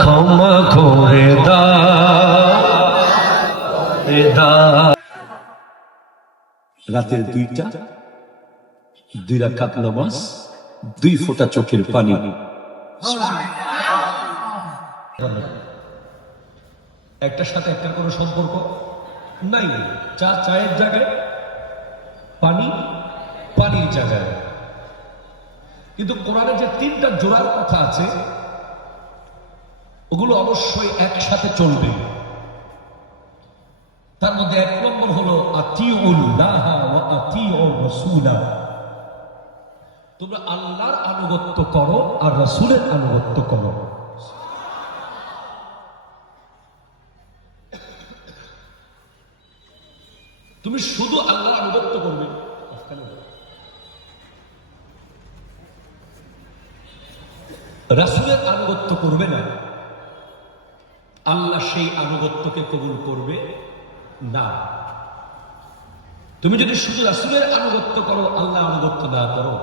ক্ষমা করে রাতের 2টা 2 রাকাত নামাজ 2 ফোঁটা চোখের পানি। একটার সাথে একটার কোনো সম্পর্ক নাই। চা চায়ের জায়গায়, পানি পানির জায়গায়। কিন্তু কোরআনে যে 3টা জোড়ার কথা আছে ওগুলো অবশ্যই একসাথে চলবে। তার মধ্যে 1 নম্বর হলো আতিউল্লাহ ওয়া আতিউর রাসূলা। তোমরা আল্লাহর আনুগত্য করো আর রাসূলের আনুগত্য করো। তুমি শুধু আল্লাহর আনুগত্য করবে, রাসূলের আনুগত্য করবে না, আল্লাহ সেই আনুগত্যকে কবুল করবে না। তুমি যদি শুধু রাসূলের আনুগত্য করো, আল্লাহ আনুগত্য না করো,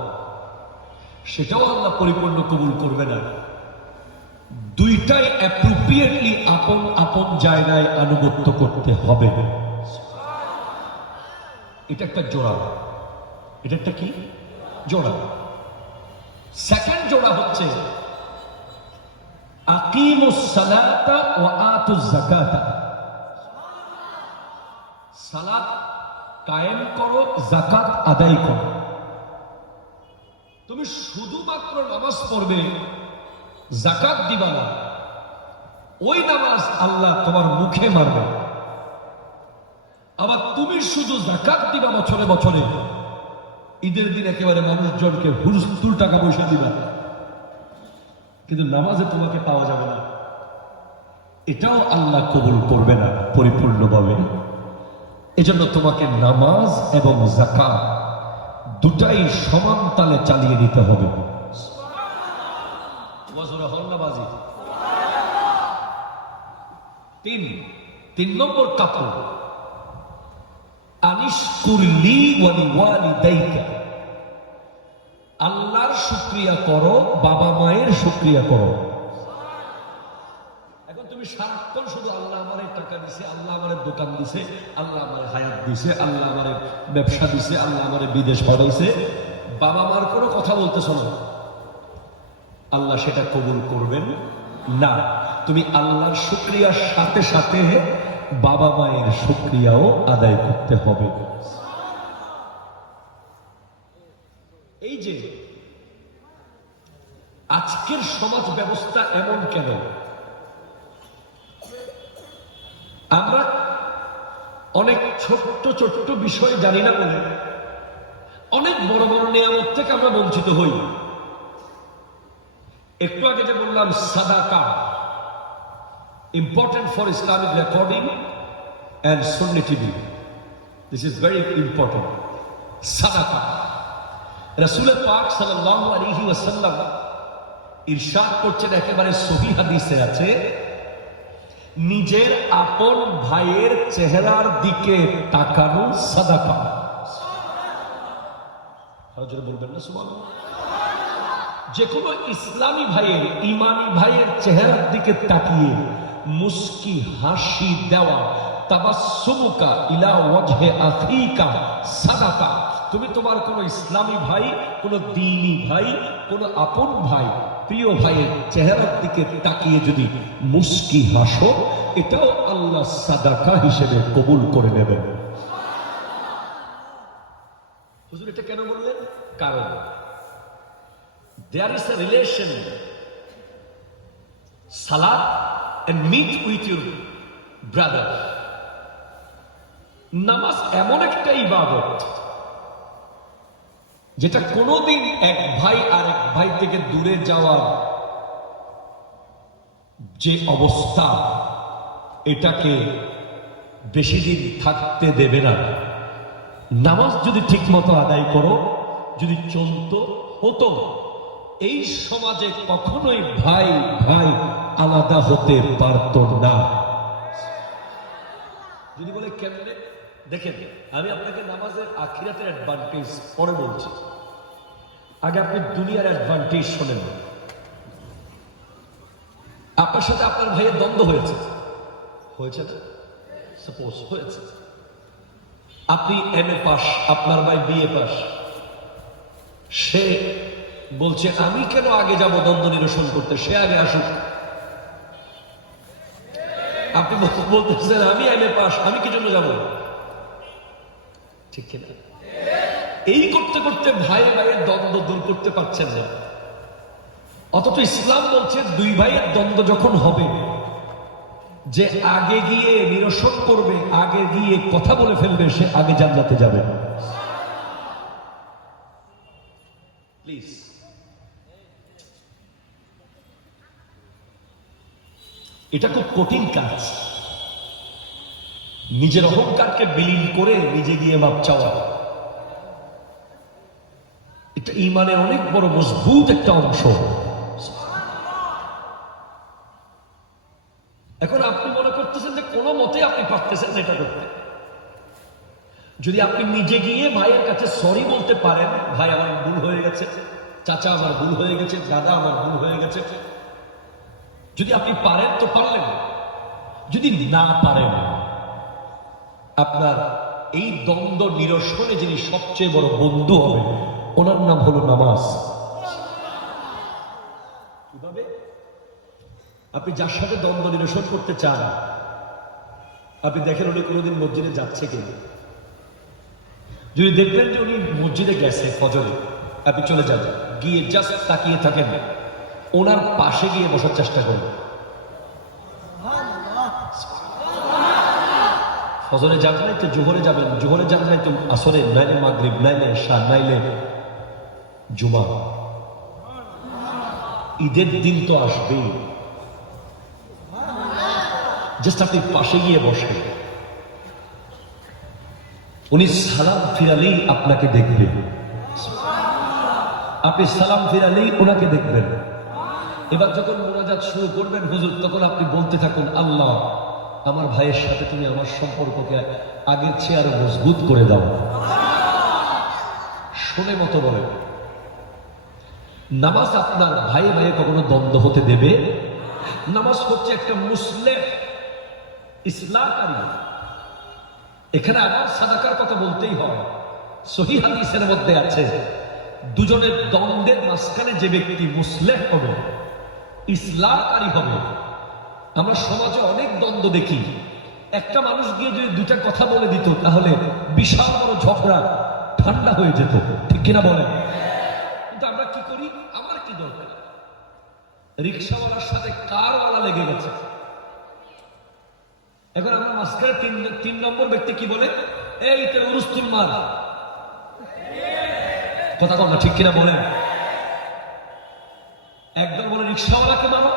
সেটাও আল্লাহ পরিপূর্ণ কবুল করবে না। দুইটাই অ্যাপ্রোপ্রিয়েটলি আপন আপন জায়গায় আনুগত্য করতে হবে। এটা একটা জোড়া, এটা একটা কি জোড়া। সেকেন্ড জোড়া হচ্ছে আকিমুস সালাতা ওয়া আতুজ যাকাতা। সালাত কায়েম করো, যাকাত আদায় করো। তুমি শুধুমাত্র নামাজ পড়বে, যাকাত দিবা না, ওই নামাজ আল্লাহ তোমার মুখে মারবে। আবার তুমি শুধু যাকাত দিবা বছরে বছরে, ঈদের দিন একেবারে মানুষজনকে হুলস্থুল টাকা পয়সা দিবা, কিন্তু নামাজে তোমাকে পাওয়া যাবে না, এটাও আল্লাহ কবুল করবে না পরিপূর্ণভাবে। এজন্য তোমাকে নামাজ এবং যাকাত দুটাই সমান তালে চালিয়ে নিতে হবে। তিন নম্বর কাপড় আনিশকুরলি ওয়া লিওয়ালিদাইকা। আল্লাহর শুকরিয়া করো, বাবা মায়ের শুকরিয়া করো। এখন তুমি সারাক্ষণ শুধু আল্লাহ আমারে টাকা দিছে, আল্লাহ আমারে দোকান দিছে, আল্লাহ আমারে হায়াত দিছে, আল্লাহ আমারে ব্যবসা দিছে, আল্লাহ আমারে বিদেশ পাঠাইছে, বাবা মার কোনো কথা বলতেছ না, আল্লাহ সেটা কবুল করবেন না। তুমি আল্লাহর শুকরিয়ার সাথে সাথে বাবা মায়ের শুকরিয়াও আদায় করতে হবে। এই যে আজকের সমাজ ব্যবস্থা এমন কেন? আমরা অনেক ছোট্ট ছোট্ট বিষয় জানি না বলে অনেক বড় বড় নিয়ামত থেকে আমরা বঞ্চিত হই। একটু আগে যে বললাম সাদাকা important for Islamic recording and Sunni TV, this is very important. সাদাকা রাসূল পাক সাল্লাল্লাহু আলাইহি ওয়াসাল্লাম ইরশাদ করছেন, একেবারে সহিহ হাদিসে আছে, নিজের আপন ভাইয়ের চেহারার দিকে তাকানো সাদাকা। হযরত বলবেন না সুবহানাল্লাহ। যে কোনো ইসলামী ভাইয়ের, ইমানি ভাইয়ের চেহারার দিকে তাকিয়ে মুস্কি হাসি দেওয়া, তাবাসসুমুকা ইলা ওয়াজহি আখিকা সাদাকা। তুমি তোমার কোনো ইসলামী ভাই, কোনো দ্বীনি ভাই, কোনো আপন ভাই, প্রিয় ভাইয়ের চেহারার দিকে তাকিয়ে যদি মুস্কি হাসো, এটাও আল্লাহ সাদাকা হিসেবে কবুল করে নেবেন। হুজুর এটা কেন বললেন? কারণ there is a relation salat and meet with your brother. নামাজ এমন একটা ইবাদত যেটা কোনোদিন এক ভাই আর এক ভাই থেকে দূরে যাওয়ার যে অবস্থা, এটাকে বেশি দিন থাকতে দেবে না। নামাজ যদি ঠিক মতো আদায় করো, যদি চলতো হতো, এই সমাজে কখনোই ভাই ভাই আলাদা হতে পারত না। যদি বলে কেমনে, দেখেন আমি আপনাকে নামাজের আখিরাতের অ্যাডভান্টেজ পরে বলছি, আগে আপনি দুনিয়ার অ্যাডভান্টেজ শোনেন। আপনার সাথে আপনার ভাইয়ের দ্বন্দ্ব হয়েছে, হয়েছে না? সাপোজ হয়েছে, আপনি এমএ পাস, আপনার ভাই বিএ পাস। সে বলছে আমি কেন আগে যাব দ্বন্দ্ব নিরসন করতে, সে আগে আসুক। আপনি বলতেছেন আমি এমএ পাস, আমি কি জন্য যাব? ঠিক কিনা? এই করতে করতে ভাই ভাইয়ের দ্বন্দ্ব দূর করতে পারছেন না। অথচ ইসলাম বলছে দুই ভাইয়ের দ্বন্দ্ব যখন হবে, যে আগে গিয়ে নিরসন করবে, আগে গিয়ে কথা বলে ফেলবে, সে আগে জান্নাতে যাবে। প্লিজ, এটা খুব কঠিন কাজ। নিজের অহংকারকে বিলীন করে নিজে গিয়ে মাপ চাওয়া, এটা ঈমানের অনেক বড় মজবুত একটা অংশ। এখন আপনি মনে করতেছেন যে কোনো মতে আপনি পারতেছেন এটা করতে। যদি আপনি নিজে গিয়ে ভাইয়ের কাছে সরি বলতে পারেন, ভাই আমার ভুল হয়ে গেছে, চাচা আমার ভুল হয়ে গেছে, দাদা আমার ভুল হয়ে গেছে, যদি আপনি পারেন তো পারলেন। যদি না পারেন, আপনার এই দ্বন্দ্ব নিরসনে যিনি সবচেয়ে বড় বন্ধু হবে, ওনার নাম হলো নামাজ। কিভাবে? আপনি যার সাথে দ্বন্দ্ব নিরসন করতে চান, আপনি দেখেন উনি কোনোদিন মসজিদে যাচ্ছে কিনা। যদি দেখবেন যে উনি মসজিদে গেছে ফজরে, আপনি চলে যাবেন, গিয়ে জাস্ট তাকিয়ে থাকেন, ওনার পাশে গিয়ে বসার চেষ্টা করবেন। ফজরে যান নাই তো জোহরে যাবেন, জোহরে যান নাই তো আসরে, নাইলে মাগরিব, নাইলে এশা, নাইলে জুমা। ঈদের দিন তো আসবেই, জাস্ট আপনি পাশে গিয়ে বসেন। উনি সালাম ফিরালেই আপনাকে দেখবেন, আপনি সালাম ফিরালেই ওনাকে দেখবেন। এবার যখন মোনাজাত শুরু করবেন হুজুর, তখন আপনি বলতে থাকুন, আল্লাহ আমার ভাইয়ের সাথে তুমি আমার সম্পর্ককে আগের চেয়ে আরো মজবুত করে দাও। শুনে মতো বলেন, নামাজ আপনার ভাই ভাইয়ে কখনো দ্বন্দ্ব হতে দেবে। নামাজ হচ্ছে একটা মুসলিম ইসলামকারী। এখানে আবার সাদাকার কথা বলতেই হয়। সহিহ হাদিসের মধ্যে আছে, দুজনের দ্বন্দ্বের মাঝখানে যে ব্যক্তি মুসলিম হবে, ইসলামকারী হবে। আমরা সমাজে অনেক দ্বন্দ্ব দেখি, একটা মানুষ গিয়ে যদি দুইটা কথা বলে দিত, তাহলে বিশাল বড় ঝগড়া ঠান্ডা হয়ে যেত। ঠিক কিনা বলেন? কিন্তু আমরা কি করি? আমার কি দরকার? রিক্সাওয়ালার সাথে কারওয়ালা লেগে গেছে, এখন আমরা মাঝখানে তিন নম্বর ব্যক্তি কি বলে, এই তোর উরুস্তুল মার। কথা বল না, ঠিক কিনা বলেন? একদল বলে রিক্সাওয়ালাকে মারো,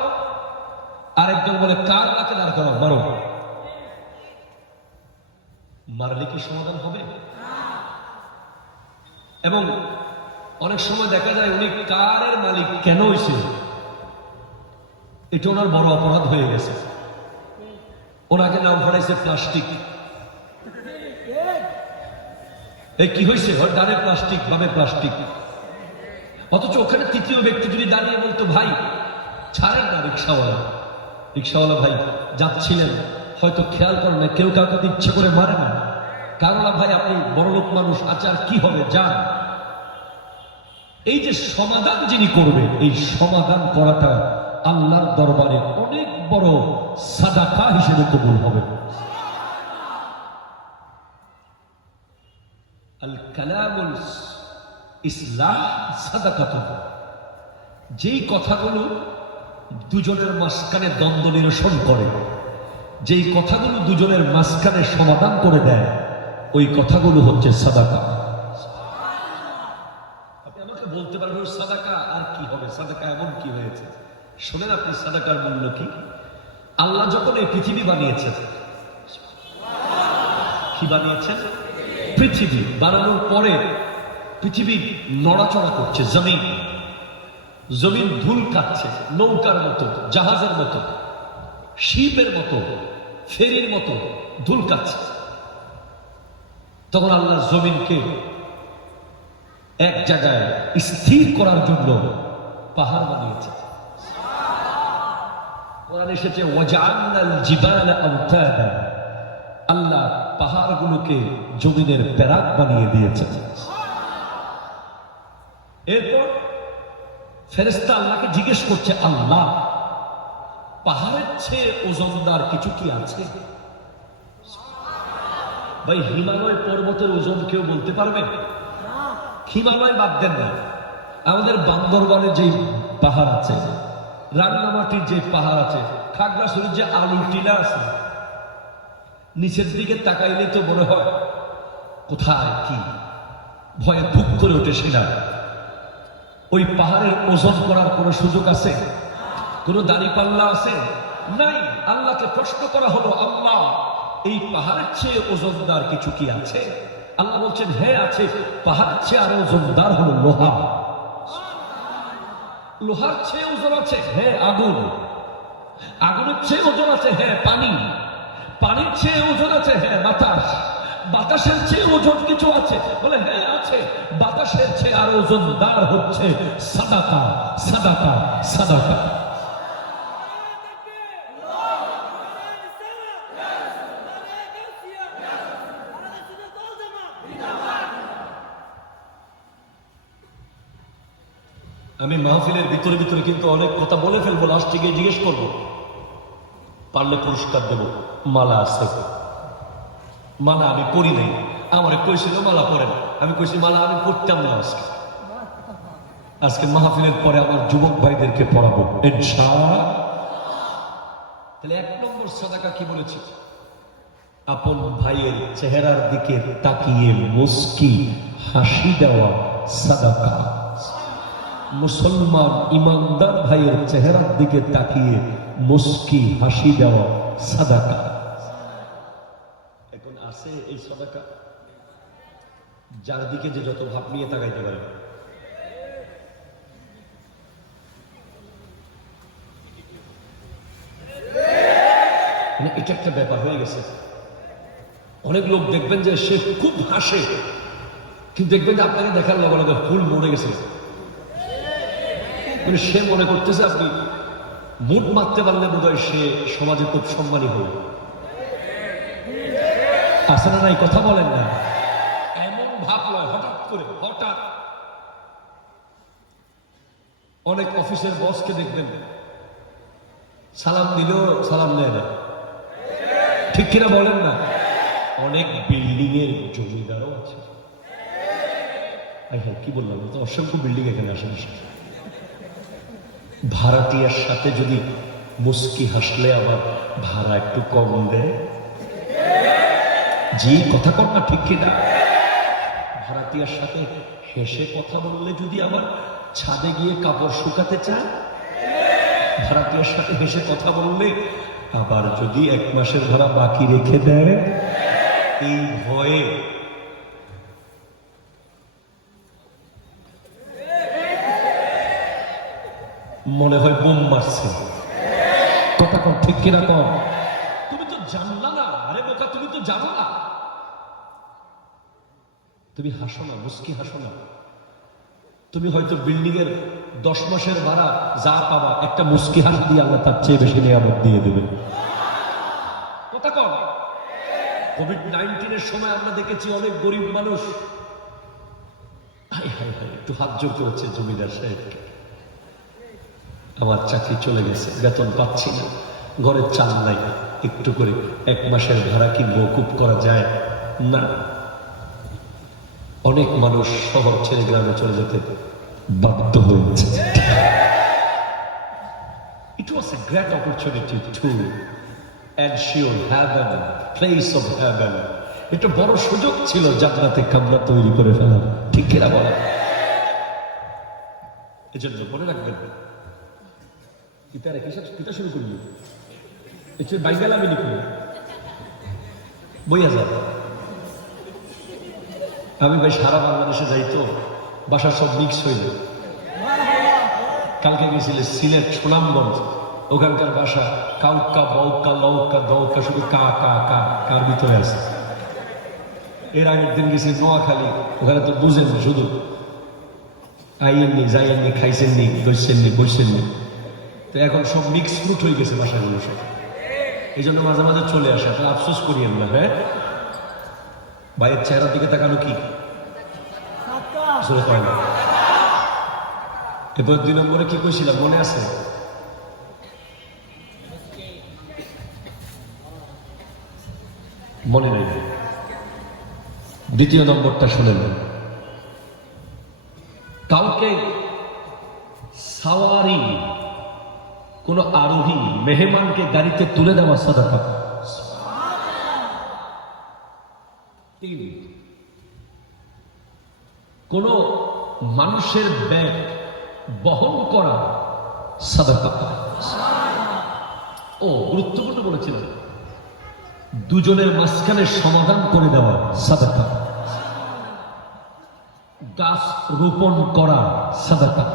আর একদল বলে কারওয়ালাকে দাঁড় করাও, মারো। মারলে কি সমাধান হবে? এবং অনেক সময় দেখা যায় উনি কারের মালিক কেন হয়েছে, এটা ওনার বড় অপরাধ হয়ে গেছে। ওনাকে নাম ফাটাইছে প্লাস্টিক। এই কি হয়েছে? ডানে প্লাস্টিক, বামে প্লাস্টিক। অথচ ওখানে তৃতীয় ব্যক্তি যদি দাঁড়িয়ে বলতো, ভাই ছাড়েন না, রিক্সাওয়ালা, রিক্সাওয়ালা ভাই যাচ্ছিলেন, হয়তো খেয়াল করেন না, কেউ কাউকে ইচ্ছে করে মারে না, কারণ ভাই আপনি বড়লোক মানুষ, আচার কি হবে, যান। এই যে সমাধান যিনি করবে, এই সমাধান করাটা আল্লাহর দরবারে অনেক বড় সাদাকা হিসেবে কবুল হবে। আল কালামুল ইসলাম সাদাকাত, যেই কথাগুলো দুজনের মাঝখানে দ্বন্দ্ব নিরসন করে, যেই কথাগুলো দুজনের মাঝখানে সমাধান করে দেয়, ওই কথাগুলো হচ্ছে সাদাকা। আপনি আমাকে বলতে পারবেন সাদাকা আর কি হবে, সাদাকা এমন কি হয়েছে? শোনেন আপনি সাদাকার মূল্য কি। আল্লাহ যখন এই পৃথিবী বানিয়েছেন, কি বানিয়েছেন? পৃথিবী বানানোর পরে পৃথিবী নড়াচড়া করছে, জমিন জমিন ধুল কাটছে, নৌকার মতো, জাহাজের মতো, শিপের মতো, ফেরির মতো ধুল কাটছে। তখন আল্লাহ জমিনকে এক জায়গায় স্থির করার জন্য পাহাড় বানিয়েছে। কোরআন এসেছে ওয়াজআলনাল জিবালা আওতাদা, আল্লাহ পাহাড়গুলোকে জমিনের প্যারাক বানিয়ে দিয়েছে। এরপর ফেরেশতা আল্লাহকে জিজ্ঞেস করছে, আল্লাহ পাহাড়ের চেয়ে ওজনদার কিছু কি আছে? ভাই হিমালয় পর্বতের ওজন কেউ বলতে পারবেন? হিমালয় বাদ দেন না, আমাদের বান্দরবানে যে পাহাড় আছে, রাঙ্গামাটির যে পাহাড় আছে, খাগড়াছড়ির যে আলুর টিলা আছে, নিচের দিকে তাকাইলে তো মনে হয় কোথায় কি, ভয়ে ধুক করে ওঠে সেনা। ওই পাহাড়ের ওজন করার কোন সুযোগ আছে? কোন দাঁড়িপাল্লা আছে? নাই। আল্লাহকে প্রশ্ন করা হলো, আল্লাহ এই পাহাড়ের চেয়ে ওজনদার কিছু কি আছে? আল্লাহ বলছেন, হ্যাঁ আছে। পাহাড়ের চেয়ে আরো ওজনদার হলো লোহা। লোহার চেয়ে ওজন আছে? হ্যাঁ আগুন। আগুনের চেয়ে ওজন আছে? হ্যাঁ পানি। পানির চেয়ে ওজন আছে? হ্যাঁ বাতাস। বাতাসের চেয়ে ওজন কিছু আছে? বলে হ্যাঁ আছে। বাতাসের চেয়ে আরো ওজনদার হচ্ছে সাদাকা, সাদাকা, সাদাকা। আমি মাহফিলের ভিতরে ভিতরে কিন্তু অনেক কথা বলে ফেলবো, লাস্টে গিয়ে জিজ্ঞেস করবো, পারলে পুরস্কার দেব। মালা আছে? মালা আমি পরি নাই। আমার কইছিল মালা পরেন, আমি কইছি মালা আমি পড়তাম না। আজকে মাহফিলের পরে আমার যুবক ভাইদেরকে পড়াবো ইনশাআল্লাহ। তাহলে 1 নম্বর সাদাকা কি বলেছি? আপন ভাইয়ের চেহারার দিকে তাকিয়ে মুস্কি হাসি দেওয়া সাদাকা। মুসলমান ইমানদার ভাইয়ের চেহারার দিকে তাকিয়ে মুস্কি হাসি দেওয়া সাদাকা। এখন আছে এই সাদাকা? যার দিকে যে যত ভাব নিয়ে তাকাইতে পারে। এটা একটা ব্যাপার হয়ে গেছে। অনেক লোক দেখবেন যে সে খুব হাসে, কিন্তু দেখবেন যে আপনাকে দেখার লগে লগে ফুল মরে গেছে। সে মনে করতেছে আপনি মুড মারতে পারলে বোধহয় সে সমাজে খুব সম্মানী হবে। আছে না নাই? কথা বলেন না। এমন ভাব লয় হঠাৎ করে, হঠাৎ। অনেক অফিসের বসকে দেখবেন সালাম দিলেও সালাম দেয় না, ঠিক কিনা বলেন না? অনেক বিল্ডিং এর জমিদারও আছে। কি বললাম, তো অসংখ্য বিল্ডিং এখানে আশেপাশে। ভাড়াটিয়ার সাথে যদি মুস্কি হাসলে আবার ভাড়া একটু কম দেয়। যে কথা কর না, ঠিক কিনা? ভাড়াটিয়ার সাথে হেসে কথা বললে যদি আবার ছাদে গিয়ে কাপড় শুকাতে চায়, ভাড়াটিয়ার সাথে হেসে কথা বললে আবার যদি 1 মাসের ভাড়া বাকি রেখে দেয়, এই ভয়ে মনে হয় বোম মারছে। কথা কম, ঠিক কিনা কম? তুমি তো জানলা না, আরে বোকা, তুমি তো জানো না। তুমি হাসো না, মুস্কি হাসো না। তুমি হয়তো বিল্ডিং এর 10 মাসের ভাড়া যা পাবা, একটা মুস্কি হাস দিয়ে আল্লাহ তার চেয়ে বেশি নিয়ামত দিয়ে দেবেন। কথা কম। কোভিড-19 সময় আমরা দেখেছি অনেক গরিব মানুষ একটু হাত জোর করেছে জমিদার সাহেবকে, আমার চাকরি চলে গেছে, বেতন পাচ্ছি না, ঘরের চাল নাই, একটু করে 1 মাসের ভাড়া কি মওকুফ করা যায় না? অনেক মানুষ শহর ছেড়ে গ্রামে চলে যেতে বাধ্য হয়েছে। It was a great opportunity to ensure heaven, place of heaven. এটা বড় সুযোগ ছিল জান্নাতে কামরা তৈরি করে ফেলা, ঠিক কিনা বলা? এজন্য মনে রাখবেন, কিতা শুরু করবি এটা বাইগাল আমি লিখব বইয়া যাবে। আমি ভাই সারা বাংলাদেশে যাই তো, বাসা সব মিক্স হইল। কালকে গেছিল সিলেট সুনামগঞ্জ, ওখানকার ভাষা কাউকা বউকা লৌকা দৌকা, শুধু কা কা কা কার ভিতরে আছে। এর আগের দিন গেছি নোয়াখালী, ওখানে তো বুঝেন শুধু আইয়েননি যাইয়েননি খাইছেননি গইছেননি বসছেননি। তো এখন সব মিক্স ফ্রুট হয়ে গেছে বাসাগুলো সব, এই জন্য মাঝে মাঝে চলে আসে। আপনারা আফসোস করিয়েন না। হ্যাঁ, ভাইয়ের চেহারার দিকে তাকানো কি এবার 2 নম্বরে কি কইছিলাম মনে আছে? মনে নেই। 2য় নম্বরটা শুনেন, কাউকে সাওয়ারি, কোন আরোহী মেহমানকে গাড়িতে তুলে দেওয়া সাদাকা। 3, কোন মানুষের ব্যাগ বহন করা সাদাকা। ও গুরুত্বপূর্ণ বলেছিলেন, দুজনের মাঝখানে সমাধান করে দেওয়া সাদাকা। গাছ রোপণ করা সাদাকা।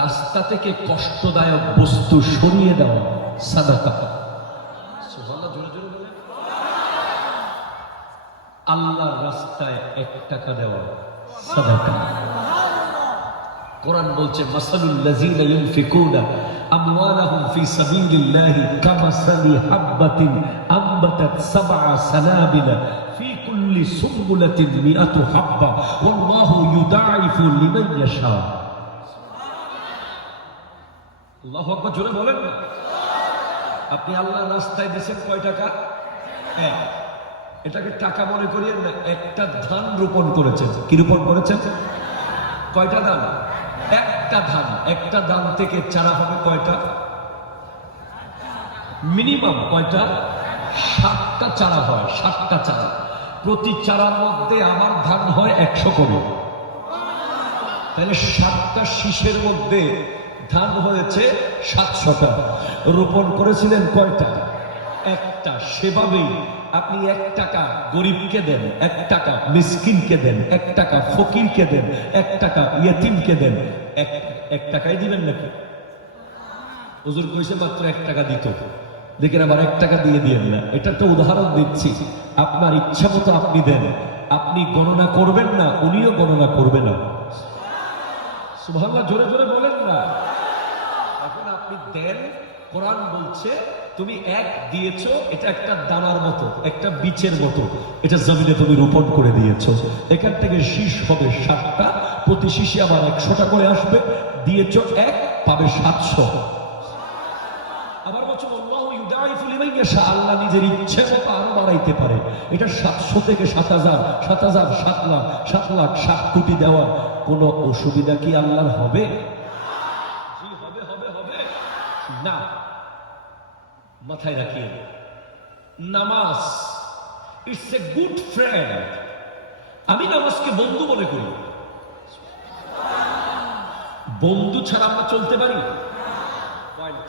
রাস্তা থেকে কষ্টদায়ক বস্তু সরিয়ে দেওয়া সাদাকা। সুবহানাল্লাহ, জোরে জোরে বলেন। আল্লাহর রাস্তায় 1 টাকা দেওয়া সাদাকা। কোরআন বলছে, মাসালুল লাযিনা ইউনফিকুনা আমওয়ালাহুম ফি সাবিলিল্লাহি কামাসালি হাববাতিন আমবাতাত 7 সানাবিলা ফি কুল্লি সুনবুলাতিন মিআতু হাব্বা ওয়াল্লাহু ইউদাইফু লিমান ইয়াশা। আল্লাহু আকবার, জোরে বলেন না। আপনি আল্লাহর রাস্তায় দিয়েছেন কয় টাকা? 1। এটাকে টাকা মনে করিয়েন না, একটা ধান রোপণ করেছেন। কি রোপণ করেছেন? কয়টা ধান? একটা ধান। একটা ধান থেকে চারা হবে কয়টা? মিনিমাম কয়টা? 7টা চারা হয়। 7টা চারা, প্রতি চারার মধ্যে আমার ধান হয় 100 করে। তাহলে 7টা শীষের মধ্যে ধান হয়েছে 700টা। রোপণ করেছিলেন কয়টা? একটা। সেভাবেই আপনি 1 টাকা গরিবকে দেন, 1 টাকা মিসকিনকে দেন, 1 টাকা ফকিরকে দেন, 1 টাকা ইয়েতিমকে দেন। 1 টাকাই দিবেন নাকি? হুজুর কইছে মাত্র 1 টাকা দিত, দেখেন আবার 1 টাকা দিয়ে দিয়েন না। এটা তো উদাহরণ দিচ্ছি। আপনার ইচ্ছা মতো আপনি দেন, আপনি গণনা করবেন না, উনিও গণনা করবে না। সুবহানাল্লাহ, জোরে জোরে বলেন না। এখন আপনি দেন, কোরআন বলছে তুমি 1 দিয়েছো, এটা একটা দানার মতো, একটা বীজের মতো, এটা জমিনে তুমি রোপণ করে দিয়েছো। এখান থেকে শীষ হবে 7টা, প্রতি শীষে আবার 100টা করে আসবে। দিয়েছো 1, পাবে 700। আবার বলছো আল্লাহু ইউদাইফু লিমান ইয়াশা, আল্লাহ নিজের ইচ্ছে মতো আরো বাড়াইতে পারে। এটা 700 থেকে 7000, 7000, 7 লাখ, 7 লাখ, 7 কোটি দেওয়ার কোনো অসুবিধা কি আল্লাহর হবে? জি হবে, হবে, হবে না। মাথায় রাখিয়ে, নামাজ ইটস এ গুড ফ্রেন্ড। আমি নামাজকে বন্ধু মনে করি। বন্ধু ছাড়া আমরা চলতে পারি?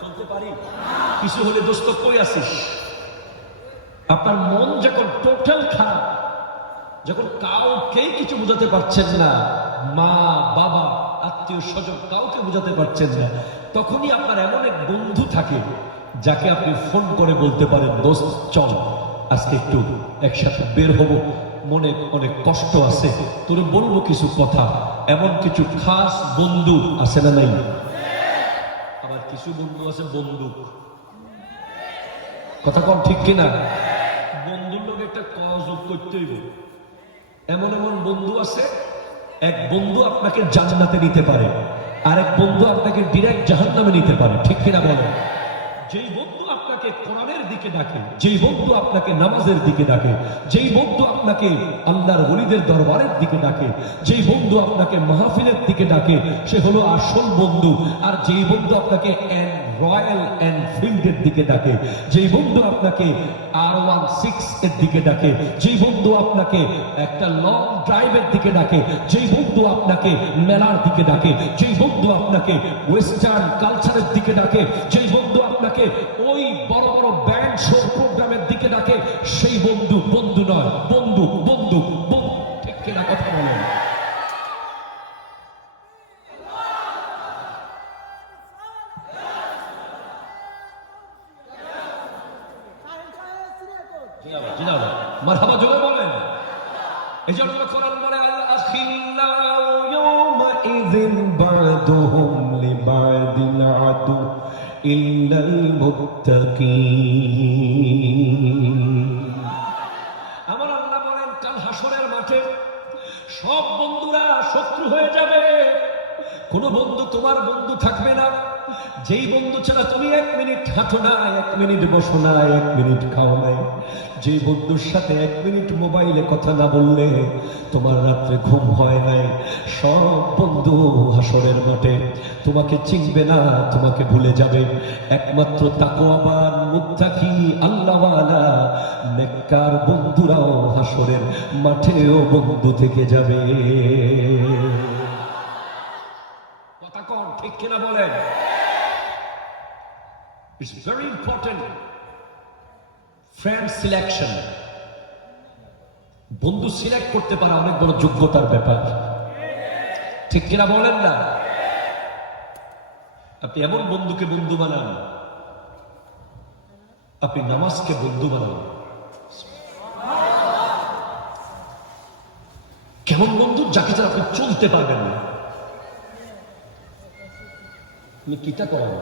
চলতে পারি? কিছু হলে দোস্ত কই আসিস? আপনার মন যখন টোটাল খারাপ, যখন কাউকেই কিছু বোঝাতে পারছেন না, মা বাবা আত্মীয় স্বজন কাউকে বোঝাতে পারছেন না, তখনই আপনার এমন এক বন্ধু থাকে যাকে আপনি ফোন করে বলতে পারেন, দোস্ত চল আজকে একটু একসাথে বের হব, মনে অনেক কষ্ট আছে, তোরে বলবো কিছু কথা। এমন কিছু খাস বন্ধু আছে না নাই? আবার কিছু বন্ধু আছে বন্দুক। কথা কম ঠিক কিনা? বন্ধুর লোক একটা কযোগ করতে হইব। এমন এমন বন্ধু আছে, এক বন্ধু আপনাকে জান্নাতে নিতে পারে, আরেক বন্ধু আপনাকে ডিরেক্ট জাহান্নামে নিতে পারে। ঠিক কিনা বলেন? যেই বন্ধু আপনাকে কোরআনের দিকে ডাকে, যেই বন্ধু আপনাকে নামাজের দিকে ডাকে, যেই বন্ধু আপনাকে আল্লাহর ওলিদের দরবারের দিকে ডাকে, যেই বন্ধু আপনাকে মাহফিলের দিকে ডাকে, সে হলো আসল বন্ধু। আর যেই বন্ধু আপনাকে রয়্যাল এনফিল্ডের দিকে ডাকে, যেই বন্ধু আপনাকে R16 এর দিকে ডাকে, যেই বন্ধু আপনাকে একটা লং ড্রাইভের দিকে ডাকে, যেই বন্ধু আপনাকে মেলার দিকে ডাকে, যেই বন্ধু আপনাকে ওয়েস্টার্ন কালচারের দিকে ডাকে, যেই বন্ধু আপনাকে ওই বড় বড় ব্যান্ড শো প্রোগ্রামের দিকে ডাকে, সেই বন্ধু বন্ধু নয়, বন্ধু বন্ধু বন্ধু। ঠিক কিনা কথা বলেন? মারহাবা, জোরে বলেন। এই জন্য কোরআন বলে আল আখিল্লাউ ইয়াওমা ইযিন বা'দুহুম লিবা'দিন ইল্লাল মুত্তাকিন। আমার আল্লাহ বলেন কাল হাসরের মাঠে সব বন্ধুরা শত্রু হয়ে যাবে, কোন বন্ধু তোমার বন্ধু থাকবে না। যেই বন্ধু ছাড়া তুমি 1 মিনিট হাঁটো না, 1 মিনিট বসো না, 1 মিনিট খাও নাই, যে বন্ধুর সাথে 1 মিনিট মোবাইলে কথা না বললে তোমার রাত্রে ঘুম হয় নাই, সব বন্ধু হাসরের মাঠে তোমাকে চিনবে না, তোমাকে ভুলে যাবে। একমাত্র তাকওয়াবান, মুত্তাকি, আল্লাহওয়ালা, নেককার বন্ধুরাও হাসরের মাঠেও বন্ধু থেকে যাবে। কথা কোন ঠিক কিনা বলেন? It's very important. Friend selection. বন্ধু সিলেক্ট করতে পারা অনেক বড় যোগ্যতার ব্যাপার, ঠিক কিনা বলেন না? আপনি এমন বন্ধুকে বন্ধু বানান, আপনি নামাজকে বন্ধু বানান। কেমন বন্ধু? যাকে ছাড়া আপনি চলতে পারবেন না। আপনি কিটা করেন,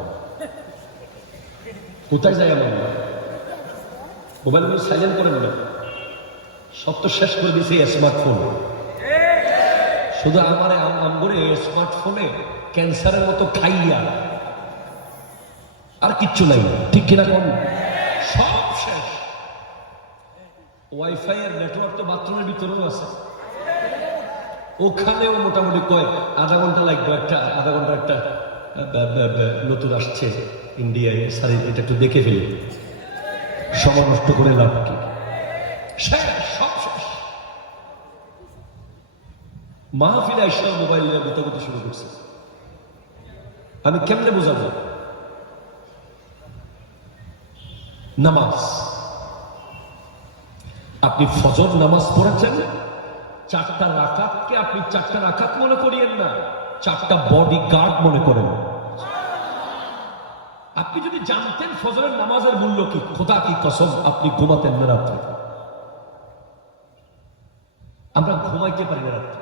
কোথায় যায় আমার মোবাইলগুলো সাইলেন্ট করে নেবেন, সব তো শেষ করে দিয়েছে স্মার্টফোন। শুধু আমার আমগরে স্মার্টফোনে ক্যান্সারের মতো খাইয়া আর কিচ্ছু নাই, ঠিক কিনা কোন? সব শেষ। ওয়াইফাই এর নেটওয়ার্ক তো বাথরুমের ভিতরেও আছে, ওখানেও মোটামুটি কয় আধা ঘন্টা লাগবে, আধা ঘন্টা একটা নতুন আসছে ইন্ডিয়ায়, সারি এটা একটু দেখে ফেলি, সময় নষ্ট করে লাভ কি? সব শেষ। মাহফিল আইসা মোবাইল নিয়ে গুতাগুতি শুরু করছে। আমি কেমনে বোঝাবো? নামাজ, আপনি ফজর নামাজ পড়েছেন, 4টা রাকাতকে আপনি 4টা রাকাত মনে করিয়েন না, 4টা বডি গার্ড মনে করেন। আপনি যদি জানতেন ফজরের নামাজের মূল্য কি, খোদা কি কসম আপনি ঘুমাতেন না রাত্রে। আমরা ঘুমাইতে পারি না রাত্রে,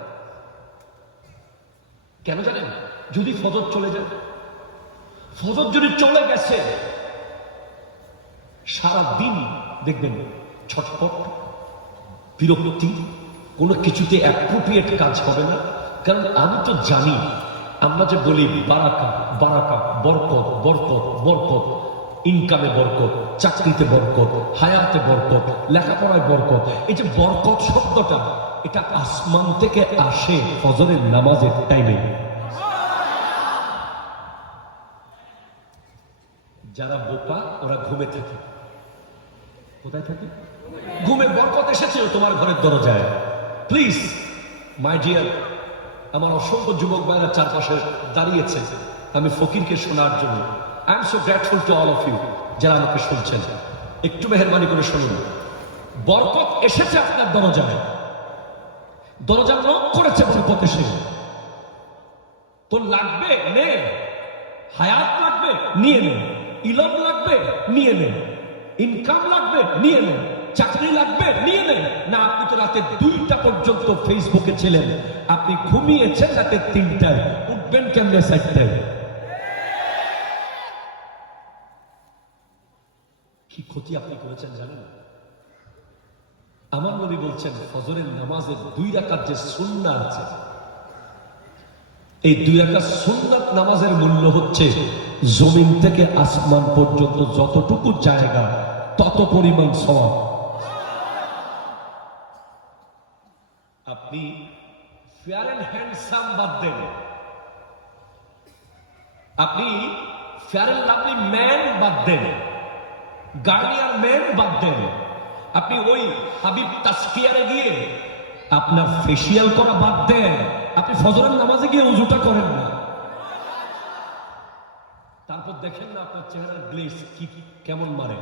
কেন জানেন? যদি ফজর চলে যায়, ফজর যদি চলে গেছে, সারা দিন দেখবেন ছটফট, বিরক্তি, কোনো কিছুতে অ্যাপ্রোপ্রিয়েট কাজ হবে না। কারণ আমি তো জানি, আমরা যে বলি বারাকা বারাকা, বরকত বরকত বরকত, ইনকামে বরকত, চাকরিতে বরকত, হায়াতে বরকত, লেখাপড়ায় বরকত, এই যে বরকত শব্দটা, এটা আসমান থেকে আসে ফজরের নামাজের টাইমে। যারা বোকা ওরা ঘুমে থাকে। কোথায় থাকে? ঘুমে। বরকত এসেছিল তোমার ঘরের দরজায়। প্লিজ মাই ডিয়ার, আমার অসংখ্য যুবক ভাইরা চারপাশে দাঁড়িয়েছে আমি ফকিরকে শোনার জন্য। I am so grateful to all of you যারা আমাকে শুনছেন। একটু মেহেরবানি করে শুনুন, বরকত এসেছে আপনার দরজায়, দরজা নক করেছে, বরকত এসে। তোর লাগবে নে, হায়াত লাগবে নিয়ে নে, ইলম লাগবে নিয়ে নে, ইনকাম লাগবে নিয়ে নে, চাকরি লাগবে নিয়ে নেন। না, আপনি তো রাতে 2টা পর্যন্ত ফেসবুকে ছিলেন, আপনি ঘুমিয়েছেন রাতে 3টায়, উঠবেন কেমনে 4টায়? কি ক্ষতি আপনি করেছেন জানেন? আমার নবী বলছেন ফজরের নামাজের 2 রাকাত যে সুন্নাত আছে, এই 2 রাকাত সুন্নাত নামাজের মূল্য হচ্ছে জমিন থেকে আসমান পর্যন্ত যতটুকু জায়গা তত পরিমাণ সওয়াব। আপনি ফেয়ার এন্ড হ্যান্ডসাম বাদ দেন, আপনি ফেয়ার এন্ড লাভলি ম্যান বাদ দেন, গার্ডিয়ান ম্যান বাদ দেন, আপনি ওই হাবিব তাসকিয়ারে গিয়ে আপনার ফেসিয়াল করা বাদ দেন, আপনি ফজরের নামাজে গিয়ে উজুটা করেন না, তারপর দেখেন না আপনার চেহারার গ্লেজ কি কেমন মারে।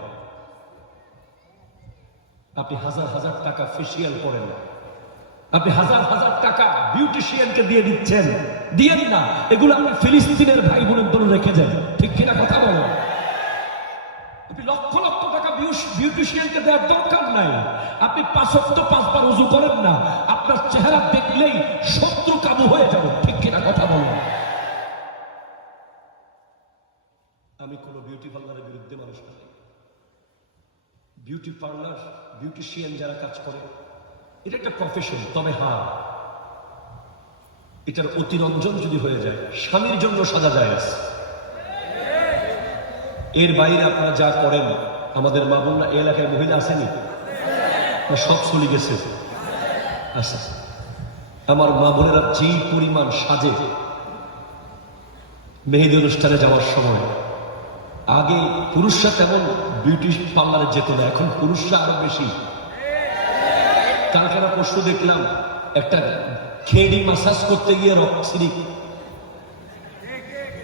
আপনি হাজার হাজার টাকা ফেসিয়াল করেন, আপনি হাজার হাজার টাকা বিউটিশিয়ানকে দিয়ে দিচ্ছেন, দিয়েন না, এগুলো আপনি ফিলিস্তিনের ভাই বোনের জন্য রেখে যান, ঠিক কিনা কথা বলেন? আপনি লক্ষ লক্ষ টাকা বিউটিশিয়ানকে দেওয়ার দরকার নাই, আপনি 5 ওয়াক্ত 5 বার ওযু করেন না, আপনার চেহারা দেখলেই শত্রু কাবু হয়ে যাবে, ঠিক কিনা কথা বলেন? আমি কোনো বিউটি পার্লারের বিরুদ্ধে মানুষ না। বিউটি পার্লার, বিউটিশিয়ান যারা কাজ করে, এটা একটা প্রফেশন। তবে হ্যাঁ, এটার অতিরঞ্জন যদি হয়ে যায়, স্বামীর জন্য সাজা যায়, এর বাইরে আপনারা যা করেন, আমাদের মা বোনরা এই এলাকায় মহিলা আসেনি না, সব চলে গেছে। আচ্ছা, আমার মা বোনেরা যে পরিমাণ সাজে মেহেদি অনুষ্ঠানে যাওয়ার সময়, আগে পুরুষরা তেমন বিউটি পার্লারে যেত না, এখন পুরুষরা আরো বেশি। কালকে পরশু দেখলাম একটা খেড়ি মাসাজ করতে গিয়ে রক্তশ্রী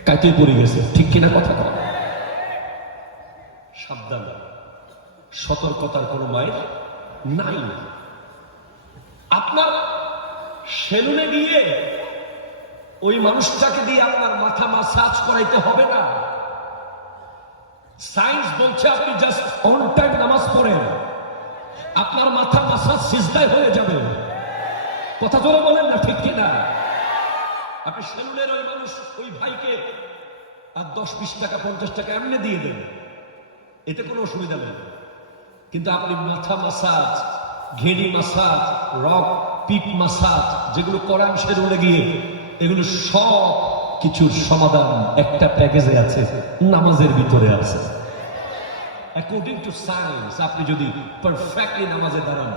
কাইতে পড়ে গেছে। ঠিক কিনা কথা কম? সাবধান, সতর্কতার কোনো মায়ের নাই। আপনার সেলুনে গিয়ে ওই মানুষটাকে দিয়ে আপনার মাথা মাসাজ করাইতে হবে না। সায়েন্স বলছে আপনি জাস্ট অন টাইম নামাজ পড়েন, আপনার মাথা মাসাজ সিজদায় হয়ে যাবে। কথা জোরে বলেন না, ঠিক কিনা? আপনি সেলুনের ওই মানুষ, ওই ভাইকে আর 10-20 টাকা 50 টাকা এমনি দিয়ে দেন, এতে কোনো অসুবিধা নেই। কিন্তু আপনি মাথা মাসাজ, ঘেড়ি মাসাজ, রক পিঠ মাসাজ যেগুলো করান সেলুনে গিয়ে, এগুলো সব কিছুর সমাধান একটা প্যাকেজে আছে, নামাজের ভিতরে আছে। অ্যাকর্ডিং টু সায়েন্স, আপনি যদি পারফেক্টলি নামাজে দাঁড়ান,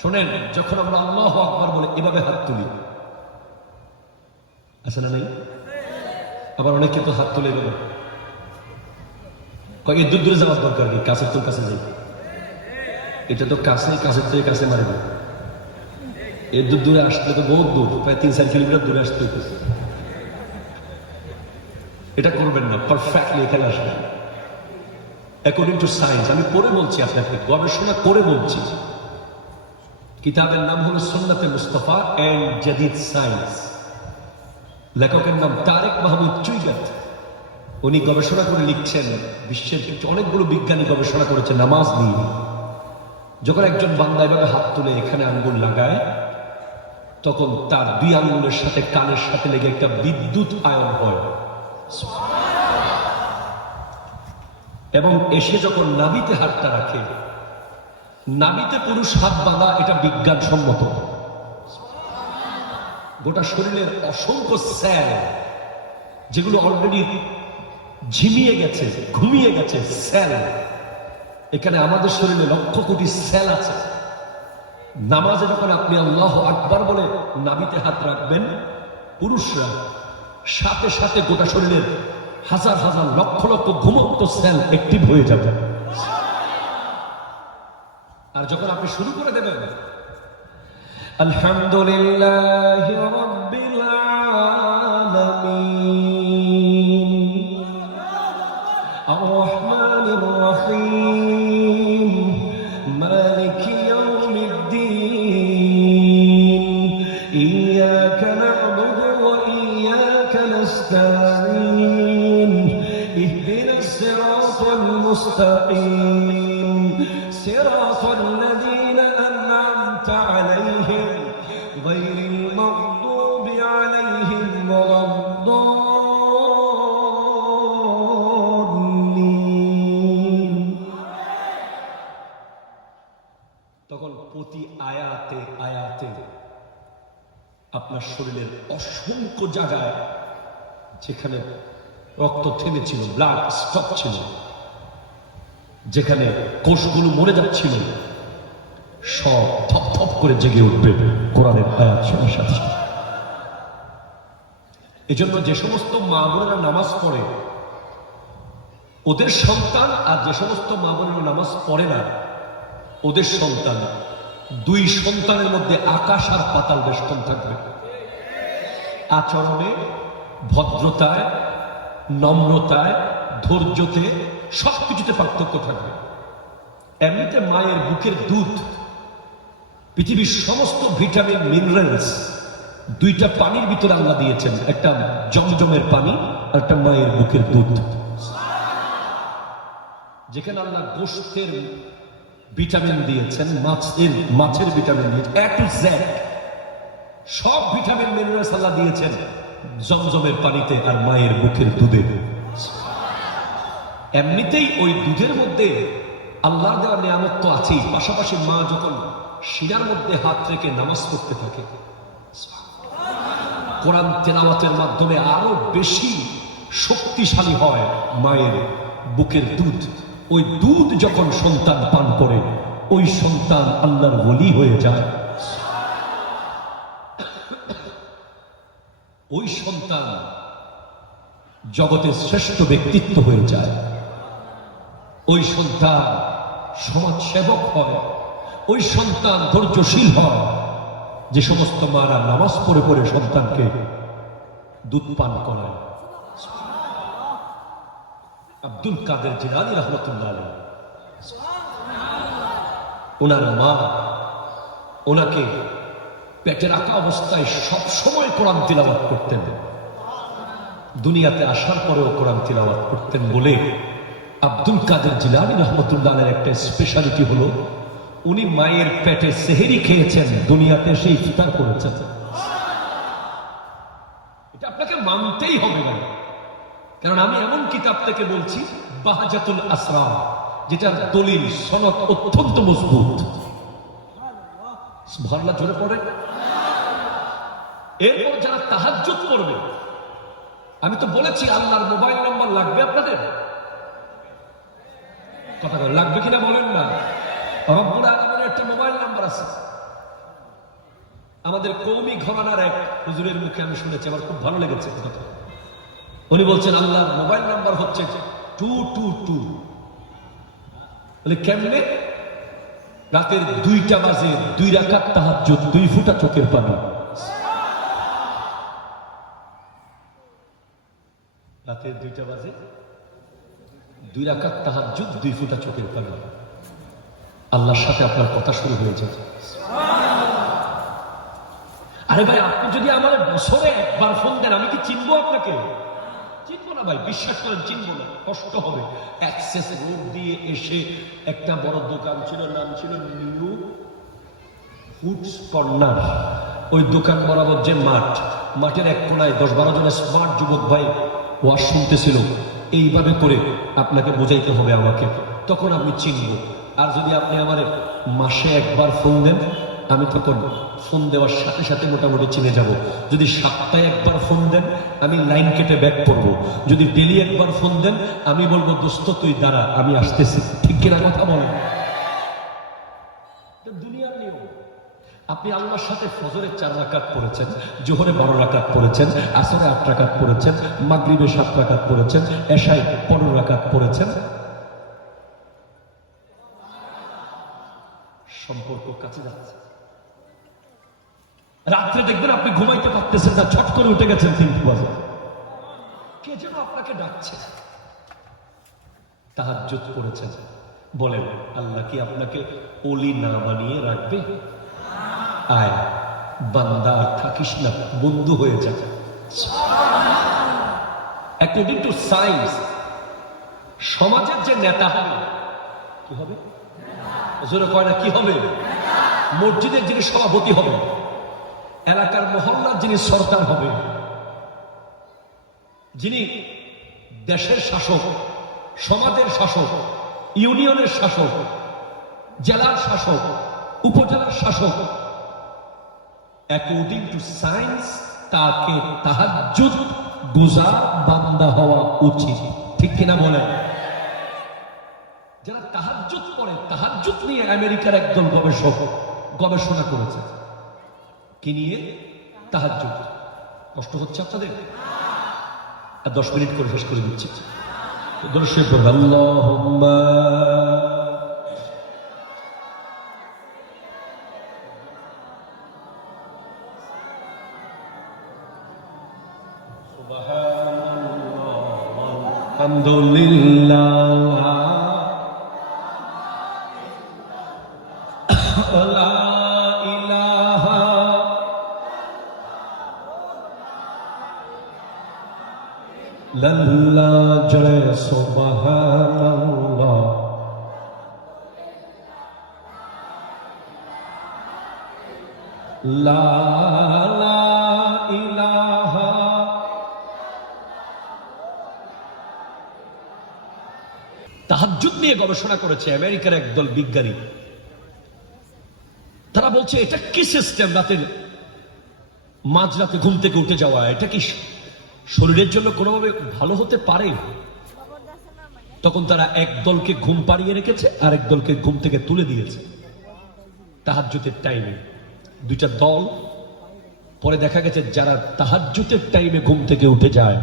শোনেন, যখন আমরা আল্লাহু আকবার বলে এভাবে হাত তুলি, আছে না নেই? আবার অনেকে তো হাত তুলে এভাবে, কয়েক দূর দূরে যাওয়ার দরকার নেই, কাছের তো কাছে যাই। এটা তো কাছে, কাছের থেকে কাছে মারবে। এর দূর দূরে আসতে তো বহুত দূর, প্রায় 3-4 কিলোমিটার দূরে আসতে হইতেছে। এটা করবেন না, পারফেক্টলি এখানে আসবেন অ্যাকর্ডিং টু সায়েন্স। আমি পড়ে বলছি আপনাকে, গবেষণা করে বলছি। কিতাবের নাম হলো সুন্নাতে মুস্তাফা এন্ড জাদিদ সায়েন্স। লেখকের নাম তারেক মাহমুদ চুইগাত। উনি গবেষণা করে লিখছেন, বিশ্বের অনেকগুলো বিজ্ঞানী গবেষণা করেছে নামাজ নিয়ে। যখন একজন বান্দা এভাবে হাত তুলে এখানে আঙ্গুল লাগায়, তখন তার 2 আঙ্গুলের সাথে কানের সাথে লেগে একটা বিদ্যুৎ আয়ন হয়, এবং এসে যখন নাভিতে হাতটা রাখে, নাভিতে পুরুষ হাত বাঁধা, এটা বিজ্ঞানসম্মত। গোটা শরীরের অসংখ্য সেল যেগুলো অলরেডি ঝিমিয়ে গেছে, ঘুমিয়ে গেছে, সেল, এখানে আমাদের শরীরে 1,00,000 কোটি সেল আছে। নামাজে যখন আপনি আল্লাহু আকবার বলে নাভিতে হাত রাখবেন, পুরুষরা সাথে সাথে গোটা শরীরের হাজার হাজার লক্ষ লক্ষ ঘুমন্ত সেল অ্যাক্টিভ হয়ে যাবে। আর যখন আপনি শুরু করে দেবেন আলহামদুলিল্লাহি রাব্বিল আলামিন আর রহমানির রহিম মালিকি ইয়াউমিদ্দিন ইয়াকা না'বুদু ওয়া ইয়াকা নাস্তাঈন ইহদিনাস সিরাতাল মুস্তাকিম সিরাতাল লাযীনা আন'আমতা আলাইহিম গায়রিল মাগদুবি আলাইহিম ওয়ালাদ-দাল্লিন। তখন প্রতি আয়াতে আয়াতে আপনার শরীরের অসংখ্য জায়গায় যেখানে রক্ত থেমেছিল, ব্লাড স্টপ ছিল, যেখানে কোষগুলো মরে যাচ্ছিল, সব থপ থপ করে জেগে উঠবে কোরআনের আয়াত শোনার সাথে সাথে। এজন্য যে সমস্ত মা বোনেরা নামাজ পড়ে, ওদের সন্তান, আর যে সমস্ত মা বোনেরা নামাজ পড়ে না, ওদের সন্তান, 2 সন্তানের মধ্যে আকাশ আর পাতাল বেষ্টন থাকবে। আচরণে, ভদ্রতায়, নম্রতায়, ধৈর্যতে, সবকিছুতে পার্থক্য থাকবে। এমনিতে মায়ের বুকের দুধ, পৃথিবীর সমস্ত ভিটামিন মিনারেলস 2টা পানির ভিতরে আল্লাহ দিয়েছেন, একটা জমজমের পানি আর একটা মায়ের বুকের দুধ। যেখানে আল্লাহ গোশতের ভিটামিন দিয়েছেন, মাছের ভিটামিন দিয়েছেন, A to Z সব ভিটামিন মিনারেলস আল্লাহ দিয়েছেন জমজমের পানিতে আর মায়ের বুকের দুধে। এমনিতেই ওই দুধের মধ্যে আল্লাহর দেওয়া নিয়ামত তো আছেই, পাশাপাশি মা যখন শিরার মধ্যে হাত রেখে নামাজ পড়তে থাকে, কোরআন তেলাওয়াতের মাধ্যমে আরো বেশি শক্তিশালী হয় মায়ের বুকের দুধ। ওই দুধ যখন সন্তান পান করে, ওই সন্তান আল্লাহর ওলি হয়ে যায়। ওই সন্তান জগতের শ্রেষ্ঠ ব্যক্তিত্ব হয়ে যায়। ওই সন্তান সমাজ সেবক হয়। ওই সন্তান ধৈর্যশীল হয়। যে সমস্ত মারা নামাজ পড়ে পড়ে সন্তানকে দুধ পান করায়। আব্দুল কাদের জিলানী রহমতুল্লাহ আলাইহি, ওনার মা ওনাকে পেটে রাখা অবস্থায় সব সময় কোরআন তিলাওয়াত করতেন। দুনিয়াতে আসার পরেও কোরআন তিলাওয়াত করতেন বলে আব্দুল কাদের জিলানী রহমতুল্লাহ আলাইহির একটা স্পেশালিটি হলো, উনি মায়ের পেটে সেহেরি খেয়েছেন, দুনিয়াতে সেই ইফতার করেছেন। এটা আপনাকে মানতেই হবে না, কারণ আমি এমন কিতাব থেকে বলছি, বাহাজাতুল আসরার, যেটার দলিল সনদ অত্যন্ত মজবুত। সুবহানাল্লাহ জোরে পড়ে। এরপর যারা তাহাজ্জুদ করবে, আমি তো বলেছি আল্লাহর মোবাইল নাম্বার লাগবে আপনাদের, কথা বলেন লাগবে কিনা বলেন না। রব্বুল আলামিনের একটা মোবাইল নাম্বার আছে। আমাদের কওমি ঘরানার এক হুজুরের মুখে আমি শুনেছি, আমার খুব ভালো লেগেছে কথা। উনি বলছেন আল্লাহর মোবাইল নাম্বার হচ্ছে 222। বলে কেমনে? রাতের 2টা বাজে 2 রাকাত তাহাজ্জুদ, 2 ফোঁটা চোখের পানি। রাতের 2টা বাজে 2 রাকাত তাহাজ্জুদ, 2 ফোঁটা চোখের পানি। আল্লাহর সাথে আপনার কথা শুরু হয়ে যায়। আরে ভাই, আপনি যদি আমার বছরে একবার ফোন দেন, আমি কি চিনবো আপনাকে? চিনবো না ভাই, বিশ্বাস করেন চিনবো না, কষ্ট হবে। অ্যাক্সেস রোড দিয়ে এসে একটা বড় দোকান ছিল, নাম ছিল নিউ ফুডস কর্নার। ওই দোকান বরাবর যে মাঠ, মাঠের এক কোনায় 10-12 জন স্মার্ট যুবক ভাই ওয়াজ শুনতেছিল। এইভাবে করে আপনাকে বোঝাইতে হবে আমাকে, তখন আপনি চিনবো। আর যদি আপনি আমার মাসে একবার ফোন দেন, আমি তখন ফোন দেওয়ার সাথে সাথে মোটামুটি চিনে যাব। যদি সপ্তাহে একবার ফোন দেন, আমি লাইন কেটে ব্যাক করব। যদি ডেলি একবার ফোন দেন, আমি বলবো দোস্ত তুই দাঁড়া, আমি আসতেছি। ঠিক কিনা কথা বলেন? দুনিয়ার নিয়ম। আপনি আল্লাহর সাথে ফজরে 4 রাকাত পড়েছেন, জোহরে 12 রাকাত পড়েছেন, আসরে 8 রাকাত পড়েছেন, মাগরিবে 7 রাকাত পড়েছেন, এশায় 15 রাকাত পড়েছেন। সম্পর্ক কাছে যাচ্ছে। রাত্রে দেখবেন আপনি ঘুমাইতে পারতেছেন না, ছট করে উঠে গেছেন 3 বাজে, কে যেন আপনাকে ডাকছে। তাহাজ্জুদ করেছেন, বলেন আল্লাহ কি আপনাকে ওলি না বানিয়ে রাখবে? আয় বান্দা, থাকিস না, বন্ধু হয়ে যাবে। অ্যাকর্ডিং টু সায়েন্স, সমাজের যে নেতা হবে কি হবে? জোরে কয় না, কি হবে? মসজিদের যিনি সভাপতি হবে, এলাকার মহল্লার যিনি সরকার হবে, যিনি দেশের শাসক, সমাজের শাসক, ইউনিয়নের শাসক, জেলার শাসক, উপজেলার শাসক, অ্যাকর্ডিং টু সায়েন্স তাকে তাহাজ্জুদ গুজার বান্দা হওয়া উচিত। ঠিক কিনা বলেন? যারা তাহাজ্জুদ পড়ে, তাহাজ্জুদ নিয়ে আমেরিকার একদল গবেষক গবেষণা করেছে। কি নিয়ে? তাহাজ্জুদ। কষ্ট হচ্ছে আপনাদের? আর 10 মিনিট করে শেষ করে দিচ্ছি। দর্শক আল্লাহুম্মা সুবহানাল্লাহ আলহামদুলিল্লাহ লা ইলাহা ইল্লাল্লাহ জয় সুবহানাল্লাহ লা ইলাহা তাহাজ্জুদ নিয়ে গবেষণা করেছে আমেরিকার একদল বিজ্ঞানী। তারা বলছে এটা কি সিস্টেম, রাতের মাঝরাতে ঘুম থেকে উঠে যাওয়া, এটা কি শরীরের জন্য কোনোভাবে ভালো হতে পারে? তখন তারা এক দলকে ঘুম পাড়িয়ে রেখেছে আর এক দলকে ঘুম থেকে তুলে দিয়েছে তাহাজ্জুদের টাইমে, দুইটা দল। পরে দেখা গেছে যারা তাহাজ্জুদের টাইমে ঘুম থেকে উঠে যায়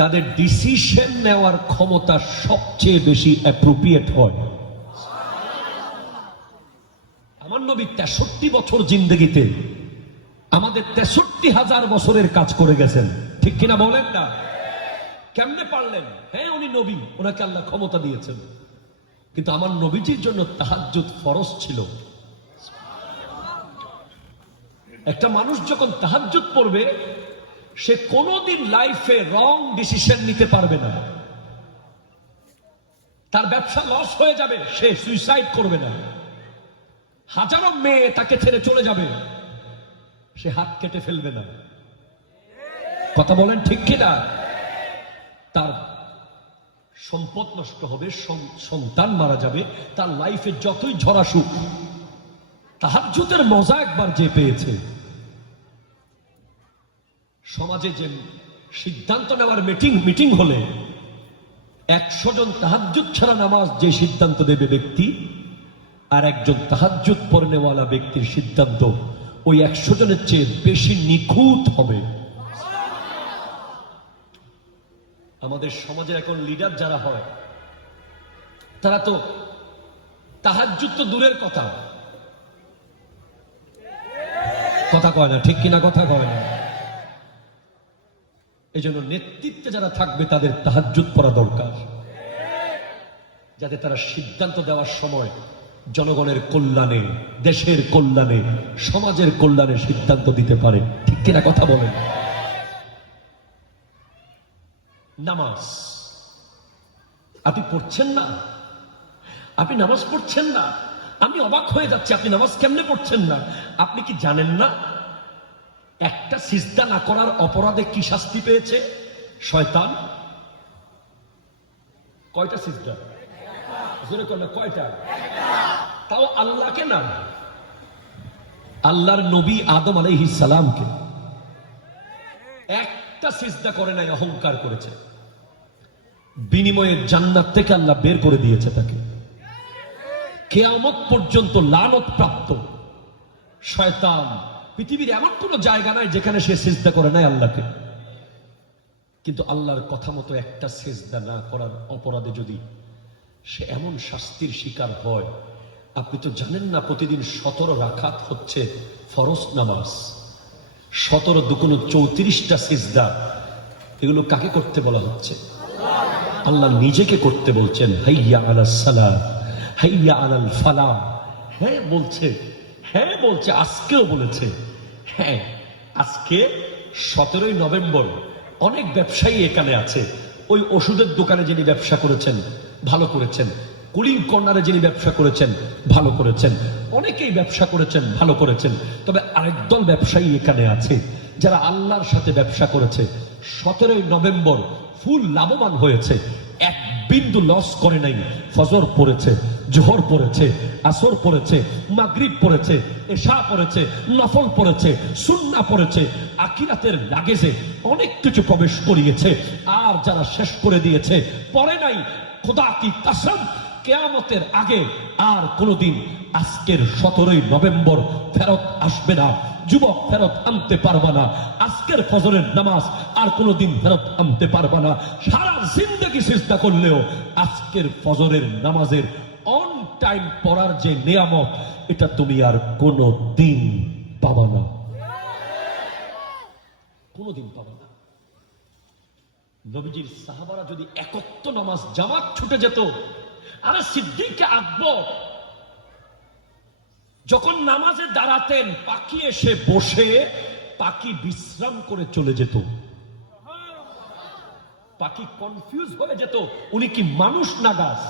তাদের ডিসিশন নেওয়ার ক্ষমতা সবচেয়ে বেশি অ্যাপ্রোপ্রিয়েট হয়। আমার নবী 63 বছর জিন্দেগিতে আমাদের 63,000 বছরের কাজ করে গেছেন, ঠিক কিনা বলেন না? কেমনে পারলেন? হ্যাঁ, উনি নবী, ওনাকে আল্লাহ ক্ষমতা দিয়েছেন, কিন্তু আমার নবীজির জন্য তাহাজ্জুদ ফরজ ছিল। একটা মানুষ যখন তাহাজ্জুদ পড়বে সে কোনোদিন লাইফে রং ডিসিশন নিতে পারবে না। তার ব্যবসা লস হয়ে যাবে, সে সুইসাইড করবে না। হাজারো মেয়ে তাকে ছেড়ে চলে যাবে, সে হাত কেটে ফেলবে না। কথা বলেন ঠিক কিনা? তার সম্পদ নষ্ট হবে, সন্তান মারা যাবে, তার লাইফে যতই ঝড় আসুক, তাহাজ্জুদের মজা একবার যে পেয়েছে। সমাজে যে সিদ্ধান্ত নেওয়ার মিটিং হলে 100 জন তাহাজ্জুদ ছাড়া নামাজ যে সিদ্ধান্ত দেবে ব্যক্তি, আর একজন তাহাজ্জুদ পড়নেওয়ালা ব্যক্তির সিদ্ধান্ত ওই 100 জনের চেয়ে বেশি নিখুঁত হবে। আমাদের সমাজের এখন লিডার যারা হয় তারা তো তাহাজ্জুদ তো দূরের কথা, কথা কয় না, ঠিক কিনা? কথা কয় না। এই জন্য নেতৃত্বে যারা থাকবে তাদের তাহাজ্জুদ পড়া দরকার, যাতে তারা সিদ্ধান্ত দেওয়ার সময় জনগণের কল্যাণে, দেশের কল্যাণে, সমাজের কল্যাণে সিদ্ধান্ত দিতে পারে, ঠিক কিনা? কথা বলেন। নামাজ আপনি পড়ছেন না, আপনি নামাজ পড়ছেন না, আমি অবাক হয়ে যাচ্ছি, আপনি নামাজ কেমনে পড়ছেন না? আপনি কি জানেন না একটা সিজদা না করার অপরাধে কি শাস্তি পেয়েছে শয়তান? কয়টা সিজদা? জোরে কর না, কয়টা? তাও আল্লাহকে না, আল্লাহর নবী আদম আলাইহিস সালামকে একটা সিজদা করে নাই, অহংকার করেছে, বিনিময়ে জান্নাত থেকে আল্লাহ বের করে দিয়েছে তাকে। কিয়ামত পর্যন্ত লানত প্রাপ্ত শয়তান, পৃথিবীর এমন কোন জায়গা নাই যেখানে সে সিজদা করে নাই আল্লাহকে। কিন্তু আল্লাহর কথা মতো একটা সিজদা না করার অপরাধে যদি সে এমন শাস্তির শিকার হয়, আপনি তো জানেন না প্রতিদিন 17 রাকাত হচ্ছে ফরজ নামাজ, 17 দুগুণ 34টা সিজদা। এগুলো কাকে করতে বলা হচ্ছে? আল্লাহ নিজেকে করতে বলছেন। হাইয়া আলাস সালাহ, হাইয়া আলাল ফালাহ। হ্যাঁ বলছে, হ্যাঁ বলছে, আজকেও বলেছে। হ্যাঁ, আজকে 17ই নভেম্বর অনেক ব্যবসায়ী এখানে আছে। ওই ওষুধের দোকানে যিনি ব্যবসা করেছেন ভালো করেছেন, কুলিং কর্নারে যিনি ব্যবসা করেছেন ভালো করেছেন, অনেকেই ব্যবসা করেছেন ভালো করেছেন। তবে আরেক দল ব্যবসায়ী এখানে আছে যারা আল্লাহর সাথে ব্যবসা করেছে, 17ই নভেম্বর ফুল লাভবান হয়েছে, এক বিন্দু লস করে নাই। ফজর পড়েছে, জোহর পড়েছে, আসর পড়েছে, মাগরিব পড়েছে, এশা পড়েছে, নফল পড়েছে, সুন্নাহ পড়েছে, আখিরাতের লাগেজে অনেক কিছু প্রবেশ করিয়েছে। আর যারা শেষ করে দিয়েছে, পড়ে নাই, খোদা কি কসম, কিয়ামতের আগে আর কোনোদিন আজকের 17ই নভেম্বর ফেরত আসবে না। যুবক ফেরত আনতে পারবা না, আজকের ফজরের নামাজ আর কোনোদিন ফেরত আনতে পারবা না। সারা জিন্দেগি সিজদা করলেও আজকের ফজরের নামাজের অন টাইম পড়ার যে নিয়ামত, এটা তুমি আর কোনোদিন পাবা না, কোনোদিন পাবা না। নবীজির সাহাবারা যদি একত্ব নামাজ জামাত ছুটে যেত, আরে সিদ্দিক আকবর যখন নামাজে দাঁড়াতেন, পাখি এসে বসে পাখি বিশ্রাম করে চলে যেত। পাখি কনফিউজ হয়ে যেত, উনি কি মানুষ না গাছ?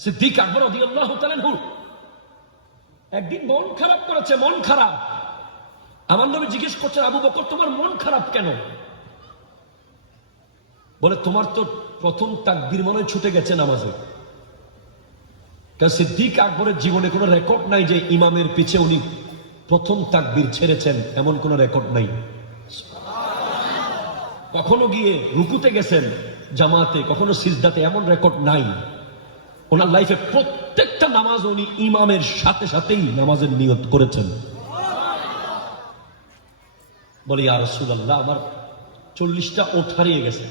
সিদ্দিক আকবর রাদিয়াল্লাহু তাআলা আনহু একদিন মন খারাপ করেছে, মন খারাপ। আমার নবী জিজ্ঞেস করছেন, আবু বকর তোমার মন খারাপ কেন? বলে তোমার তো প্রথম তাকবীর মনে হয় ছুটে গেছে নামাজে। কারণ সিদ্দিক আকবরের জীবনে কোনো রেকর্ড নাই যে ইমামের পিছে উনি প্রথম তাকবীর ছেড়েছেন, এমন কোনো রেকর্ড নাই। কখনো গিয়ে রুকুতে গেছেন জামাতে, কখনো সিজদাতে, এমন রেকর্ড নাই। ওনার লাইফে প্রত্যেকটা নামাজ উনি ইমামের সাথে সাথেই নামাজের নিয়ত করেছেন। বলে ইয়া রাসূলুল্লাহ, আমার 40টা ওঠ হারিয়ে গেছে,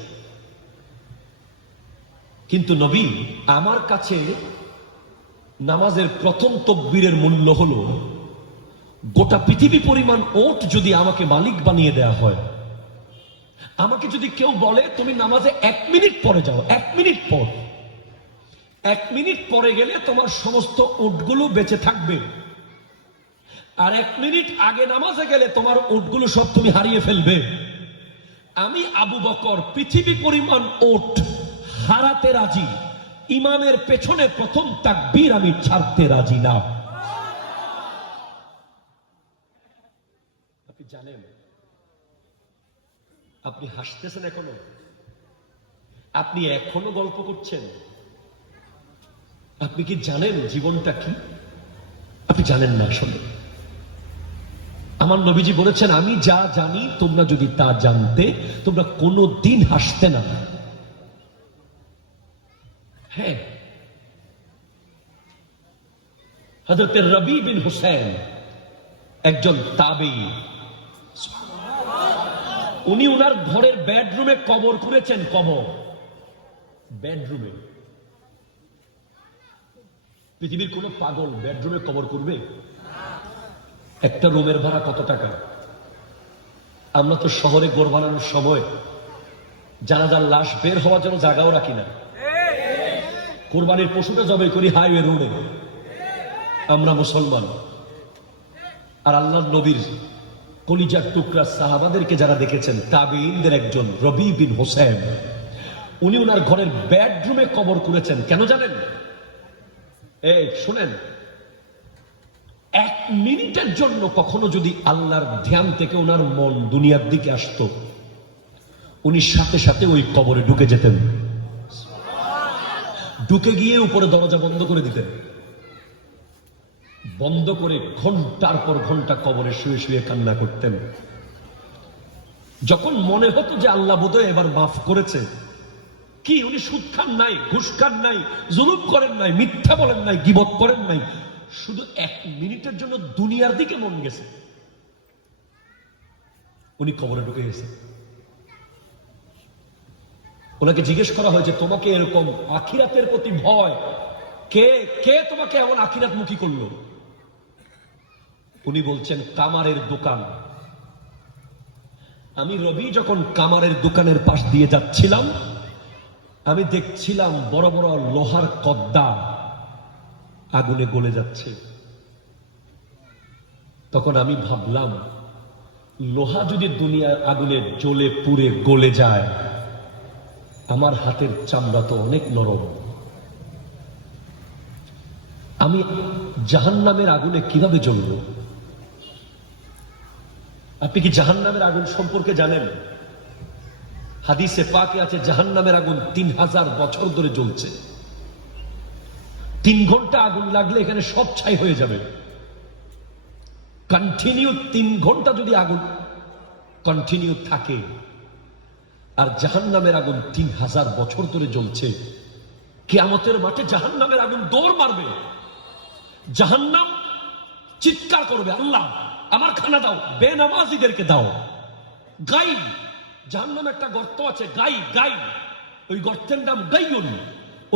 কিন্তু নবী আমার কাছে নামাজের প্রথম তাকবীরের মূল্য হলো গোটা পৃথিবী পরিমাণ ওট যদি আমাকে মালিক বানিয়ে দেয়া হয়। আমাকে যদি কেউ বলে তুমি নামাজে 1 মিনিট পরে যাও, 1 মিনিট পর, 1 মিনিট পরে গেলে তোমার সমস্ত ওটগুলো বেঁচে থাকবে, আর 1 মিনিট আগে নামাজে গেলে তোমার ওটগুলো সব তুমি হারিয়ে ফেলবে। আমি আবু বকর পৃথিবী পরিমাণ ওট হারাতে রাজি, ইমামের পেছনে প্রথম তাকবীর আমি ছাড়তে রাজি না। আপনি জানেন, আপনি হাসতেছেন এখনো, আপনি এখনো গল্প করছেন। আপনি কি জানেন জীবনটা কি? আপনি জানেন না আসলে। আমার নবীজি বলেছেন, আমি যা জানি তোমরা যদি তা জানতে তোমরা কোনো দিন হাসতে না। হ্যাঁ, হযরত রবি বিন হুসাইন একজন তাবেঈ, উনি উনার ঘরের বেডরুমে কবর করেছেন। কবর বেডরুমে। পৃথিবীর কোন পাগল বেডরুমে কবর করবে? একটা রুমের ভাড়া কত টাকা? আমরা তো শহরে ঘর বানানোর সময় জানাজার লাশ বের হওয়ার জন্য জায়গাও রাখি না। কুরবানির পশুটা জবাই করি হাইওয়ে রোডে। আমরা মুসলমান। আর আল্লাহর নবীর কলিজার টুকরা সাহাবাদেরকে যারা দেখেছেন, তাবেঈনদের একজন রবি বিন হুসাইন, উনি ওনার ঘরের বেডরুমে কবর করেছেন। কেন জানেন? এই শুনেন, 1 মিনিটের জন্য কখনো যদি আল্লাহর ধ্যান থেকে ওনার মন দুনিয়ার দিকে আসতো, উনি সাথে সাথে ওই কবরে ঢুকে যেতেন। ঢুকে গিয়ে উপরে দরজা বন্ধ করে দিতেন। বন্ধ করে ঘন্টার পর ঘন্টা কবরে শুয়ে শুয়ে কান্না করতেন। যখন মনে হতো যে আল্লাহ বোধহয় এবার মাফ করেছে, কি উনি সুদ খান নাই, ঘুষ খান নাই, জুলুম করেন নাই, মিথ্যা বলেন নাই, গীবত করেন নাই, শুধু 1 মিনিটের জন্য দুনিয়ার দিকে মন গেছে, উনি কবরে ঢুকে গেছে। ওনাকে জিজ্ঞেস করা হয়েছে, তোমাকে এরকম আখিরাতের প্রতি ভয়, কে কে তোমাকে এমন আখিরাত মুখী করলো? উনি বলছেন, কামারের দোকান। আমি রবি যখন কামারের দোকানের পাশ দিয়ে যাচ্ছিলাম, আমি দেখছিলাম বড় বড় লোহার কদ্দা আগুনে গলে যাচ্ছে। তখন আমি ভাবলাম, লোহা যদি দুনিয়ার আগুনে জ্বলে পুড়ে গলে যায়, আমার হাতের চামড়া তো অনেক নরম, আমি জাহান্নামের আগুনে কিভাবে জ্বলব? আপনি কি জাহান্নামের আগুন সম্পর্কে জানেন? হাদিসে পাকে আছে, জাহান্নামের আগুন 3000 বছর ধরে জ্বলছে। 3 ঘন্টা আগুন লাগলে এখানে সব ছাই হয়ে যাবে। কন্টিনিউ 3 ঘন্টা যদি আগুন কন্টিনিউ থাকে, আর জাহান্নামের আগুন 3000 বছর ধরে জ্বলছে, কিয়ামতের মাঠে জাহান্নামের আগুন দৌড় মারবে। জাহান্নাম চিৎকার করবে, আল্লাহ আমার খানা দাও, বেনামাজিদেরকে দাও। গাই, জাহান্নামে একটা গর্ত আছে, গাই গাই, ওই গর্তের নাম গাইয়ুন।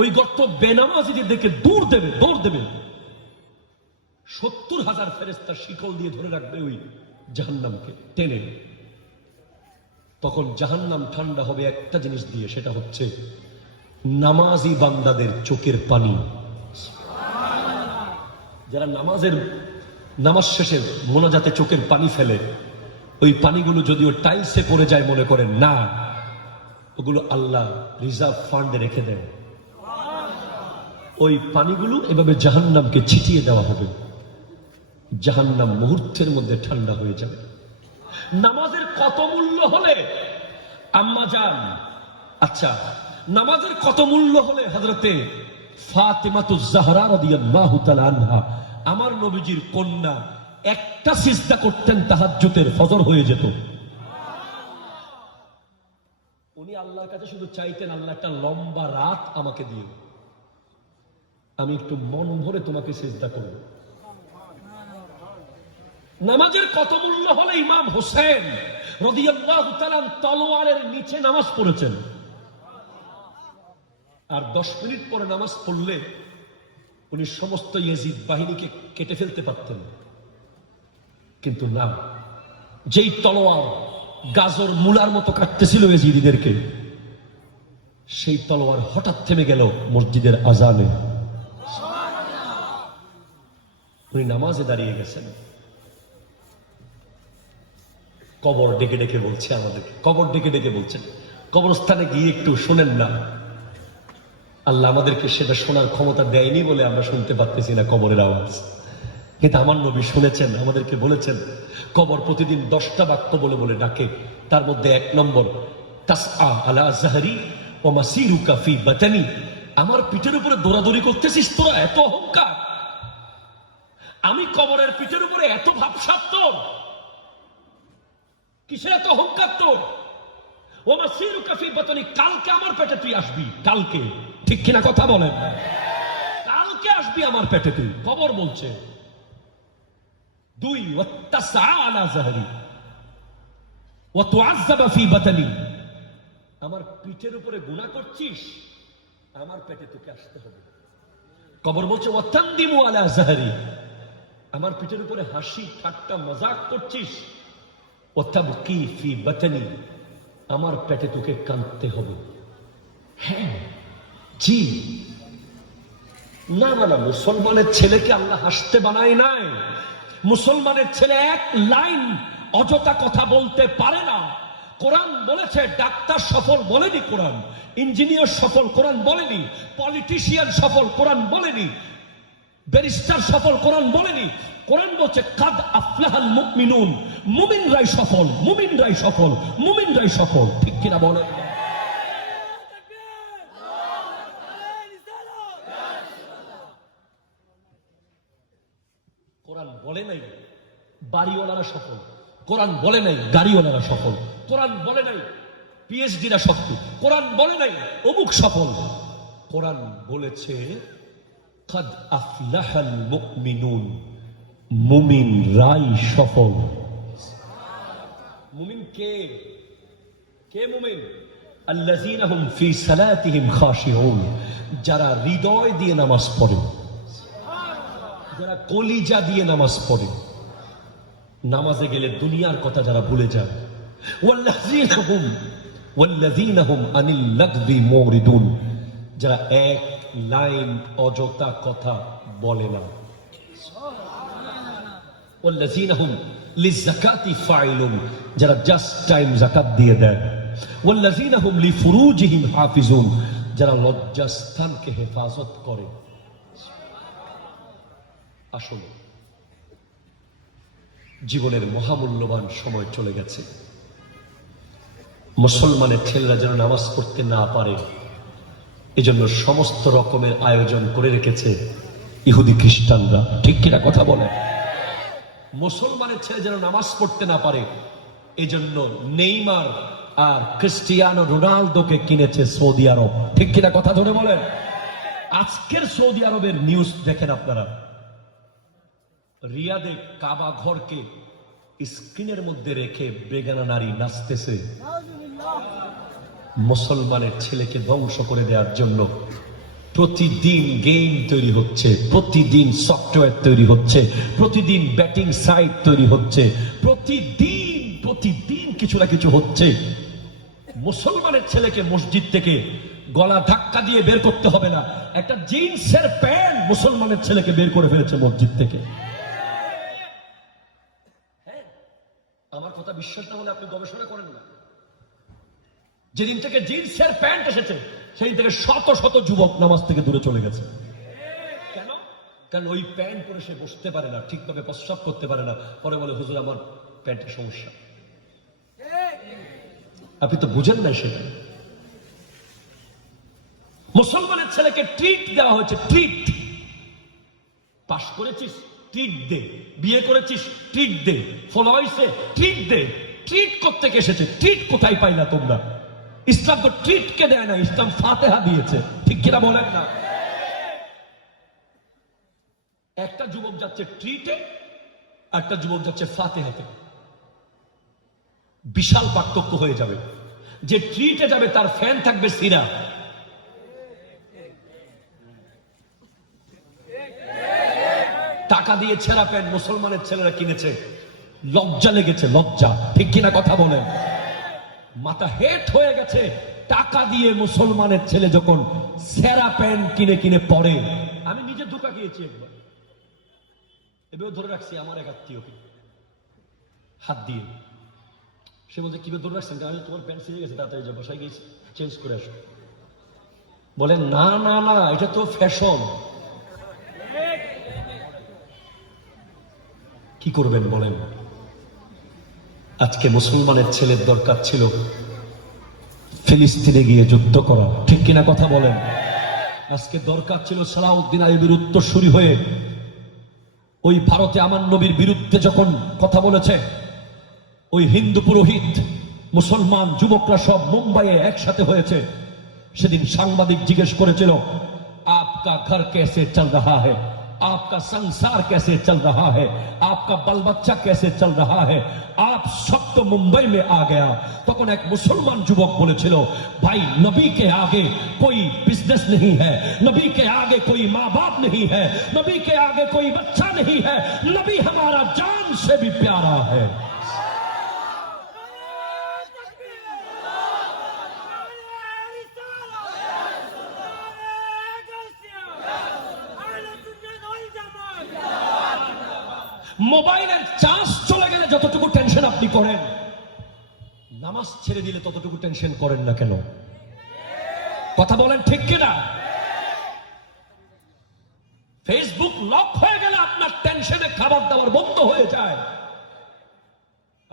ওই গর্ত বেনামাজিদেরকে দৌড় দেবে, দৌড় দেবে। 70,000 ফেরেশতা শিকল দিয়ে ধরে রাখবে ওই জাহান্নামকে টেনে। তখন জাহান্নাম ঠান্ডা হবে একটা জিনিস দিয়ে, সেটা হচ্ছে নামাজি বান্দাদের চোখের পানি। যারা নামাজ শেষে মোনাজাতে চোখের পানি ফেলে, ওই পানিগুলো যদিও টাইলসে পড়ে যায় মনে করেন না, ওগুলো আল্লাহ রিজার্ভ ফান্ডে রেখে দেয়। ওই পানিগুলো এভাবে জাহান্নামকে ছিটিয়ে দেওয়া হবে। জাহান্নাম মুহূর্তের মধ্যে ঠান্ডা হয়ে যাবে। নামাজের কত মূল্য হলে আম্মা জান আচ্ছা, নামাজের কত মূল্য হলে হযরতে ফাতেমাতুজ জাহরা রাদিয়াল্লাহু তাআলা আনহা আমার নবীজির কন্যা একটা সিজদা করতেন তাহাজ্জুদের, ফজর হয়ে যেত। উনি আল্লাহর কাছে শুধু চাইতেন, আল্লাহ একটা লম্বা রাত আমাকে দিও, আমি একটু মন ভরে তোমাকে সিজদা করব। নামাজের কত মূল্য হলে ইমাম হোসেন রাদিয়াল্লাহু তাআলা তলোয়ারের নিচে নামাজ পড়েছেন, আর 10 মিনিট পরে নামাজ পড়লে উনি সমস্ত ইয়াজিদ বাহিনীকে কেটে ফেলতে পারতেন। কিন্তু না, যেই তলোয়ার গাজর মূলার মতো কাটতেছিল ইয়াজিদীদেরকে, সেই তলোয়ার হঠাৎ থেমে গেল মসজিদের আজানে। উনি নামাজে দাঁড়িয়ে গেছেন, কবর ডেকে ডেকে বলছে আমাদেরকে, কবর ডেকে ডেকে বলছেন, কবরস্থানে গিয়ে একটু শোনেন না। আল্লাহ আমাদেরকে সেটা শোনার ক্ষমতা দেয়নি বলে আমরা শুনতে পারতেছি না কবরের আওয়াজ, কিন্তু আমার নবী শুনেছেন, আমাদেরকে বলেছেন কবর প্রতিদিন 10টা বাক্য বলে বলে ডাকে। তার মধ্যে 1 নম্বর, তাসআ আলা যাহরি ওয়া মাসিরুকা ফি বাতানি, আমার পিঠের উপরে দৌড়াদৌড়ি করতেছিস তোরা, এত অহংকার। আমি কবরের পিঠের উপরে এত ভাবসাব তোর, কিসের এত অহংকার তোর? ওয়া মাসিরুকা ফি বাতানি, কালকে আমার পেটে তুই আসবি, কালকে, ঠিক কিনা কথা বলেন? কালকে আসবি আমার পেটে তুই, কবর বলছে। 2, ওয়াত্তাসআ আলা যাহরি ওয়া তুআযযাবা ফি বাতানি, আমার পিঠের উপরে গুনাহ করছিস, আমার পেটে তোকে আসতে হবে। কবর বলছে ওয়াতানদিমু আলা যাহরি, আমার পিঠের উপরে হাসি ঠাট্টা মজাক করছিস, ওয়াতাবকি ফি বাতানি, আমার পেটে তোকে কাঁদতে হবে। হ্যাঁ, জি, না না না, মুসলমানের ছেলেকে আল্লাহ হাসতে বানায় নাই। মুসলমানের ছেলে এক লাইন অযথা কথা বলতে পারে না। কোরআন বলেছে ডাক্তার সফল বলেনি, কোরআন ইঞ্জিনিয়ার সফল কোরআন বলেনি, পলিটিশিয়ান সফল কোরআন বলেনি, ব্যারিস্টার সফল কোরআন বলেনি। কোরআন বলছে কাদ আফলাহাল মুমিনুন, মুমিনরাই সফল, মুমিনরাই সফল, মুমিনরাই সফল, ঠিক কিনা বলেন? কোরআন বলে নাই বাড়িওয়ালারা সফল, কোরআন বলে নাই গাড়িওয়ালারা সফল, কোরআন বলে নাই পিএইচডিরা সফল, কোরআন বলে নাই অমুক সফল। কোরআন বলেছে কাদ আফলাহাল মুমিনুন, মুমিনরাই সফল। মুমিন কে? কে মুমিন? আল্লাযীনা হুম ফি সালাতিহিম খাশিউন, যারা হৃদয় দিয়ে নামাজ পড়ে, যারা কলিজা দিয়ে নামাজ পড়ে, নামাজে গেলে দুনিয়ার কথা যারা ভুলে যায়। ওয়াল্লাযীনা হুম আনিল লাগবি মুরিদুন, যারা এক লাইন অযথা কথা বলে না। ওয়াল্লাযীনা হুম লিযাকাতি ফাইলুন, যারা জাস্ট টাইম যাকাত দিয়ে দেয়। ওয়াল্লাযীনা হুম লিফুরুজিহিম হাফিজুন, যারা লজ্জাস্থানকে হেফাজত করে। আসলে জীবনের মহামূল্যবান সময় চলে গেছে। মুসলমানের ছেলেরা যেন নামাজ পড়তে না পারে, এজন্য সমস্ত রকমের আয়োজন করে রেখেছে ইহুদি খ্রিস্টানরা, ঠিক কিনা কথা বলে? মুসলমানের ছেলে যেন নামাজ পড়তে না পারে, এজন্য নেইমার আর ক্রিস্টিয়ানো রোনালদোকে কিনেছে সৌদি আরব, ঠিক কিনা কথা ধরে বলেন? আজকের সৌদি আরবের নিউজ দেখেন আপনারা, রিয়াদে কাবা ঘরকে স্ক্রিনের মধ্যে রেখে বেগানা নারী নাচতেছে। মুসলমানের ছেলেকে ধ্বংস করে দেওয়ার জন্য প্রতিদিন গেম তৈরি হচ্ছে, প্রতিদিন সফটওয়্যার তৈরি হচ্ছে, প্রতিদিন ব্যাটিং সাইট তৈরি হচ্ছে, প্রতিদিন কিছু না কিছু হচ্ছে। মুসলমানের ছেলেকে মসজিদ থেকে গলা ধাক্কা দিয়ে বের করতে হবে না, একটা জিন্সের প্যান্ট মুসলমানের ছেলেকে বের করে ফেলেছে মসজিদ থেকে। আমার কথা বিশ্বাস না হলে আপনি গবেষণা করেন না। যেদিন থেকে জিন্সের প্যান্ট এসেছে সেই থেকে শত শত যুবক নামাজ থেকে দূরে চলে গেছে। কেন? কারণ ওই প্যান্ট পরে সে বসতে পারে না, ঠিকভাবে প্রস্রাব করতে পারে না, পরে বলে হুজুর আমার প্যান্টের সমস্যা। আপনি তো বুঝেন না সেটা। মুসলমানের ছেলেকে ট্রিট দেওয়া হয়েছে, ট্রিট। পাস করেছিস, ট্রিট দে। বিয়ে করেছিস, ট্রিট দে। ফলো হয়েছে, ট্রিট দে। ট্রিট করতে এসেছে, ট্রিট কোথায় পাইলা তোমরা? ইসলাম তো ট্রিট কে দেয় না, ইসলাম ফাতেহা দিয়েছে। ঠিক কিনা বলেন না? একটা যুবক যাচ্ছে ট্রিটে, একটা যুবক যাচ্ছে ফাতেহাতে। বিশাল পার্থক্য হয়ে যাবে। যে ট্রিটে যাবে তার ফ্যান থাকবে সিরা, টাকা দিয়ে ছেঁড়া প্যান্ট মুসলমানের ছেলেরা কিনেছে, লজ্জা লেগেছে, লজ্জা। ঠিক কিনা কথা বলেন? মাথা হেট হয়ে গেছে। টাকা দিয়ে মুসলমানের ছেলে যখন ছেঁড়া প্যান্ট কিনে কিনে পরে, আমি নিজে ধোকা খেয়েছি একবার। এবার ধরে রাখছি আমার এক আত্মীয়কে হাত দিয়ে। সে বলছে কিভাবে ধরে রাখছেন? আমি তোমার প্যান্ট ছিঁড়ে গেছে, তাড়াতাড়ি যাবো, বাসায় গিয়েছি, চেঞ্জ করে আসো। বলে না না না, এটা তো ফ্যাশন। কি করবেন বলেন? আজকে মুসলমানের ছেলের দরকার ছিল ফিলিস্তিনে গিয়ে যুদ্ধ করা। ঠিক কিনা কথা বলেন? আজকে দরকার ছিল সালাউদ্দিন আইয়ুবের উত্তরসূরি হয়ে ওই ভারতে আমার নবীর বিরুদ্ধে যখন কথা বলেছে, ওই হিন্দু পুরোহিত মুসলমান যুবকরা সব মুম্বাইয়ে একসাথে হয়েছে। সেদিন সাংবাদিক জিজ্ঞেস করেছিল, आपका घर कैसे चल रहा है, आपका संसार कैसे चल रहा है, आपका बाल बच्चा कैसे चल रहा है, आप सब तो मुंबई में आ गया। তখন এক মুসলমান যুবক বলেছিল, ভাই নবী के आगे कोई बिजनेस नहीं है, नबी के आगे कोई माँ बाप नहीं है, नबी के आगे कोई बच्चा नहीं है, नबी हमारा जान से भी प्यारा है। মোবাইলের চার্জ চলে গেলে যতটুকু টেনশন আপনি করেন, নামাজ ছেড়ে দিলে ততটুকু টেনশন করেন না কেন? কথা বলেন ঠিক কিনা? ফেসবুক লক হয়ে গেলে আপনার টেনশনে খাবার দাবার বন্ধ হয়ে যায়।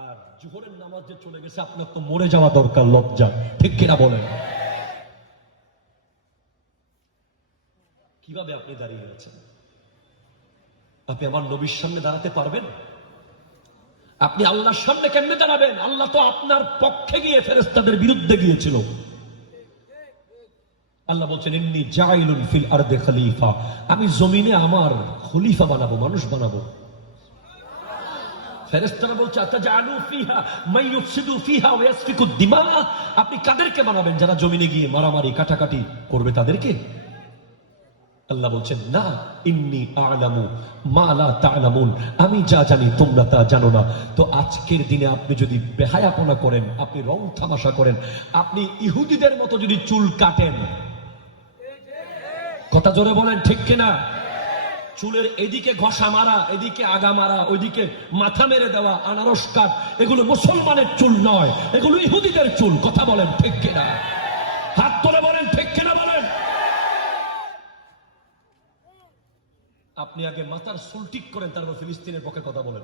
আর জোহরের নামাজ যে চলে গেছে, আপনার তো মরে যাওয়া দরকার, লজ্জা। ঠিক কিনা বলেন? কিভাবে আপনি দাঁড়িয়ে আছেন? আপনি আমার নবীর সামনে দাঁড়াতে পারবেন? আপনি আল্লাহর সামনে কেমনে দাঁড়াবেন? আল্লাহ তো আপনার পক্ষে গিয়ে ফেরেশতাদের বিরুদ্ধে গিয়েছিল। আল্লাহ বলছেন, ইন্নী জাইলুন ফিল আরদি খলিফা, আমি জমিনে আমার খলিফা বানাবো, মানুষ বানাবো। ফেরেশতারা বলছে, আতাজালু ফিহা মান ইউফসিদু ফিহা ওয়া ইয়াসফিকু দিমা, আপনি কাদেরকে বানাবেন? যারা জমিনে গিয়ে মারামারি কাটাকাটি করবে তাদেরকে? আল্লাহ বলছেন, না, ইন্নী আ'লামু মা লা তা'লামুন, আমি যা জানি তোমরা তা জানো না। তো আজকের দিনে আপনি যদি বেহায়াপনা করেন, আপনি রং তামাশা করেন, আপনি ইহুদিদের মতো যদি চুল কাটেন, কথা জোরে বলেন ঠিক কিনা? চুলের এদিকে ঘষা মারা, এদিকে আগা মারা, ওইদিকে মাথা মেরে দেওয়া, আনারস কাট, এগুলো মুসলমানের চুল নয়, এগুলো ইহুদিদের চুল। কথা বলেন ঠিক কিনা? হাত তুলে বলেন ঠিক কিনা বলেন। আপনি আগে মাথার চুল ঠিক করেন, তারপর ফিলিস্তিনের পক্ষে কথা বলেন।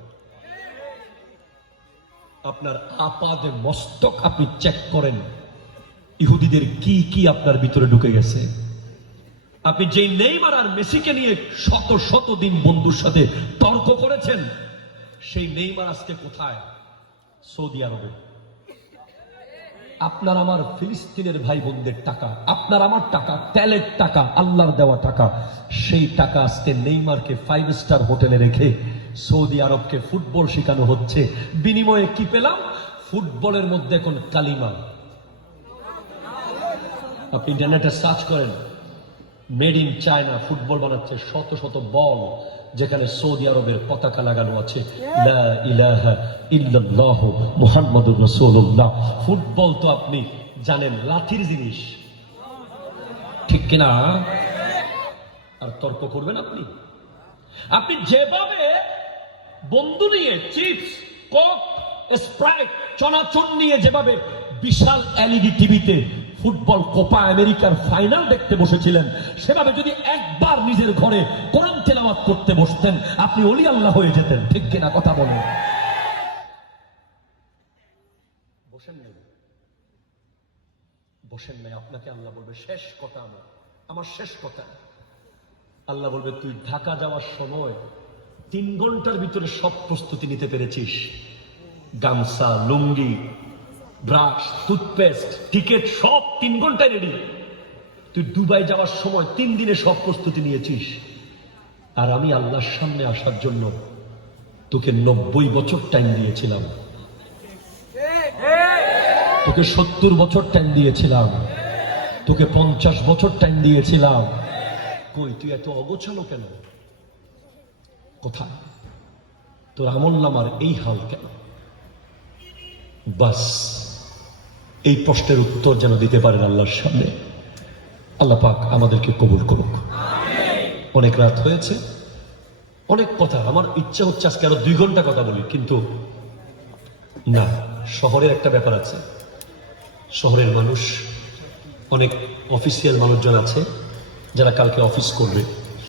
আপনার আপাদে মস্তক আপনি চেক করেন, ইহুদিদের কি কি আপনার ভিতরে ঢুকে গেছে। আপনি যেই নেইমার আর মেসিকে নিয়ে শত শত দিন বন্ধুর সাথে তর্ক করেছেন, সেই নেইমার আজকে কোথায়? সৌদি আরবে। আপনার আমার ফিলিস্তিনের ভাই বোনদের টাকা, আপনার আমার টাকা, তেলের টাকা, আল্লাহর দেওয়া টাকা, সেই টাকা আজকে নেইমারকে 5 স্টার হোটেলে রেখে সৌদি আরবকে ফুটবল শেখানো হচ্ছে। বিনিময়ে কি পেলাম? ফুটবলের মধ্যে এখন কালিমা। আপনি ইন্টারনেটে সার্চ করেন, মেড ইন চায়না ফুটবল বানাচ্ছে, শত শত বল যেখানে সৌদি আরবের পতাকা লাগানো আছে, লা ইলাহা ইল্লাল্লাহ মুহাম্মাদুর রাসূলুল্লাহ। ফুটবল তো আপনি জানেন লাঠির জিনিস, ঠিক কিনা? আর তর্ক করবেন আপনি? আপনি যেভাবে বন্ধু নিয়ে চিপস, কোক, স্প্রাইট, চনাচুর নিয়ে যেভাবে বিশাল এলইডি টিভিতে ফুটবল কোপা আমেরিকার ফাইনাল দেখতে বসেছিলেন, সেভাবে যদি একবার নিজের ঘরে কোরআন তেলাওয়াত করতে বসতেন, আপনি ওলি আল্লাহ হয়ে যেতেন। ঠিক কিনা কথা বলেন? বসেন নাই, বসেন নাই, আপনাকে আল্লাহ বলবে শেষ কথা আমার, আমার শেষ কথা, আল্লাহ বলবে তুই ঢাকা যাওয়ার সময় 3 ঘন্টার ভিতরে সব প্রস্তুতি নিতে পেরেছিস। গামছা, লুঙ্গি, ব্রাশ, টুথপেস্ট, টিকিট সব 3 ঘন্টায় রেডি। তুই দুবাই যাওয়ার সময় 3 দিনে সব প্রস্তুতি নিয়েছিস। আর আমি আল্লাহর সামনে আসার জন্য তোকে 90 বছর টাইম দিয়েছিলাম, তোকে 70 বছর টাইম দিয়েছিলাম, তোকে 50 বছর টাইম দিয়েছিলাম। কই তুই এত অগোছালো কেন? কোথায় তোর আমলনামার এই হাল কেন? বাস এই প্রশ্নের উত্তর যেন দিতে পারেন আল্লাহর সামনে। আল্লাহ পাক আমাদেরকে কবুল করুক। অনেক রাত হয়েছে, অনেক কথা, আমার ইচ্ছা হচ্ছে আজকে আরো 2 ঘন্টা কথা বলি, কিন্তু না, শহরের একটা ব্যাপার আছে। শহরের মানুষ, অনেক অফিসিয়াল মানুষজন আছে যারা কালকে অফিস করবে।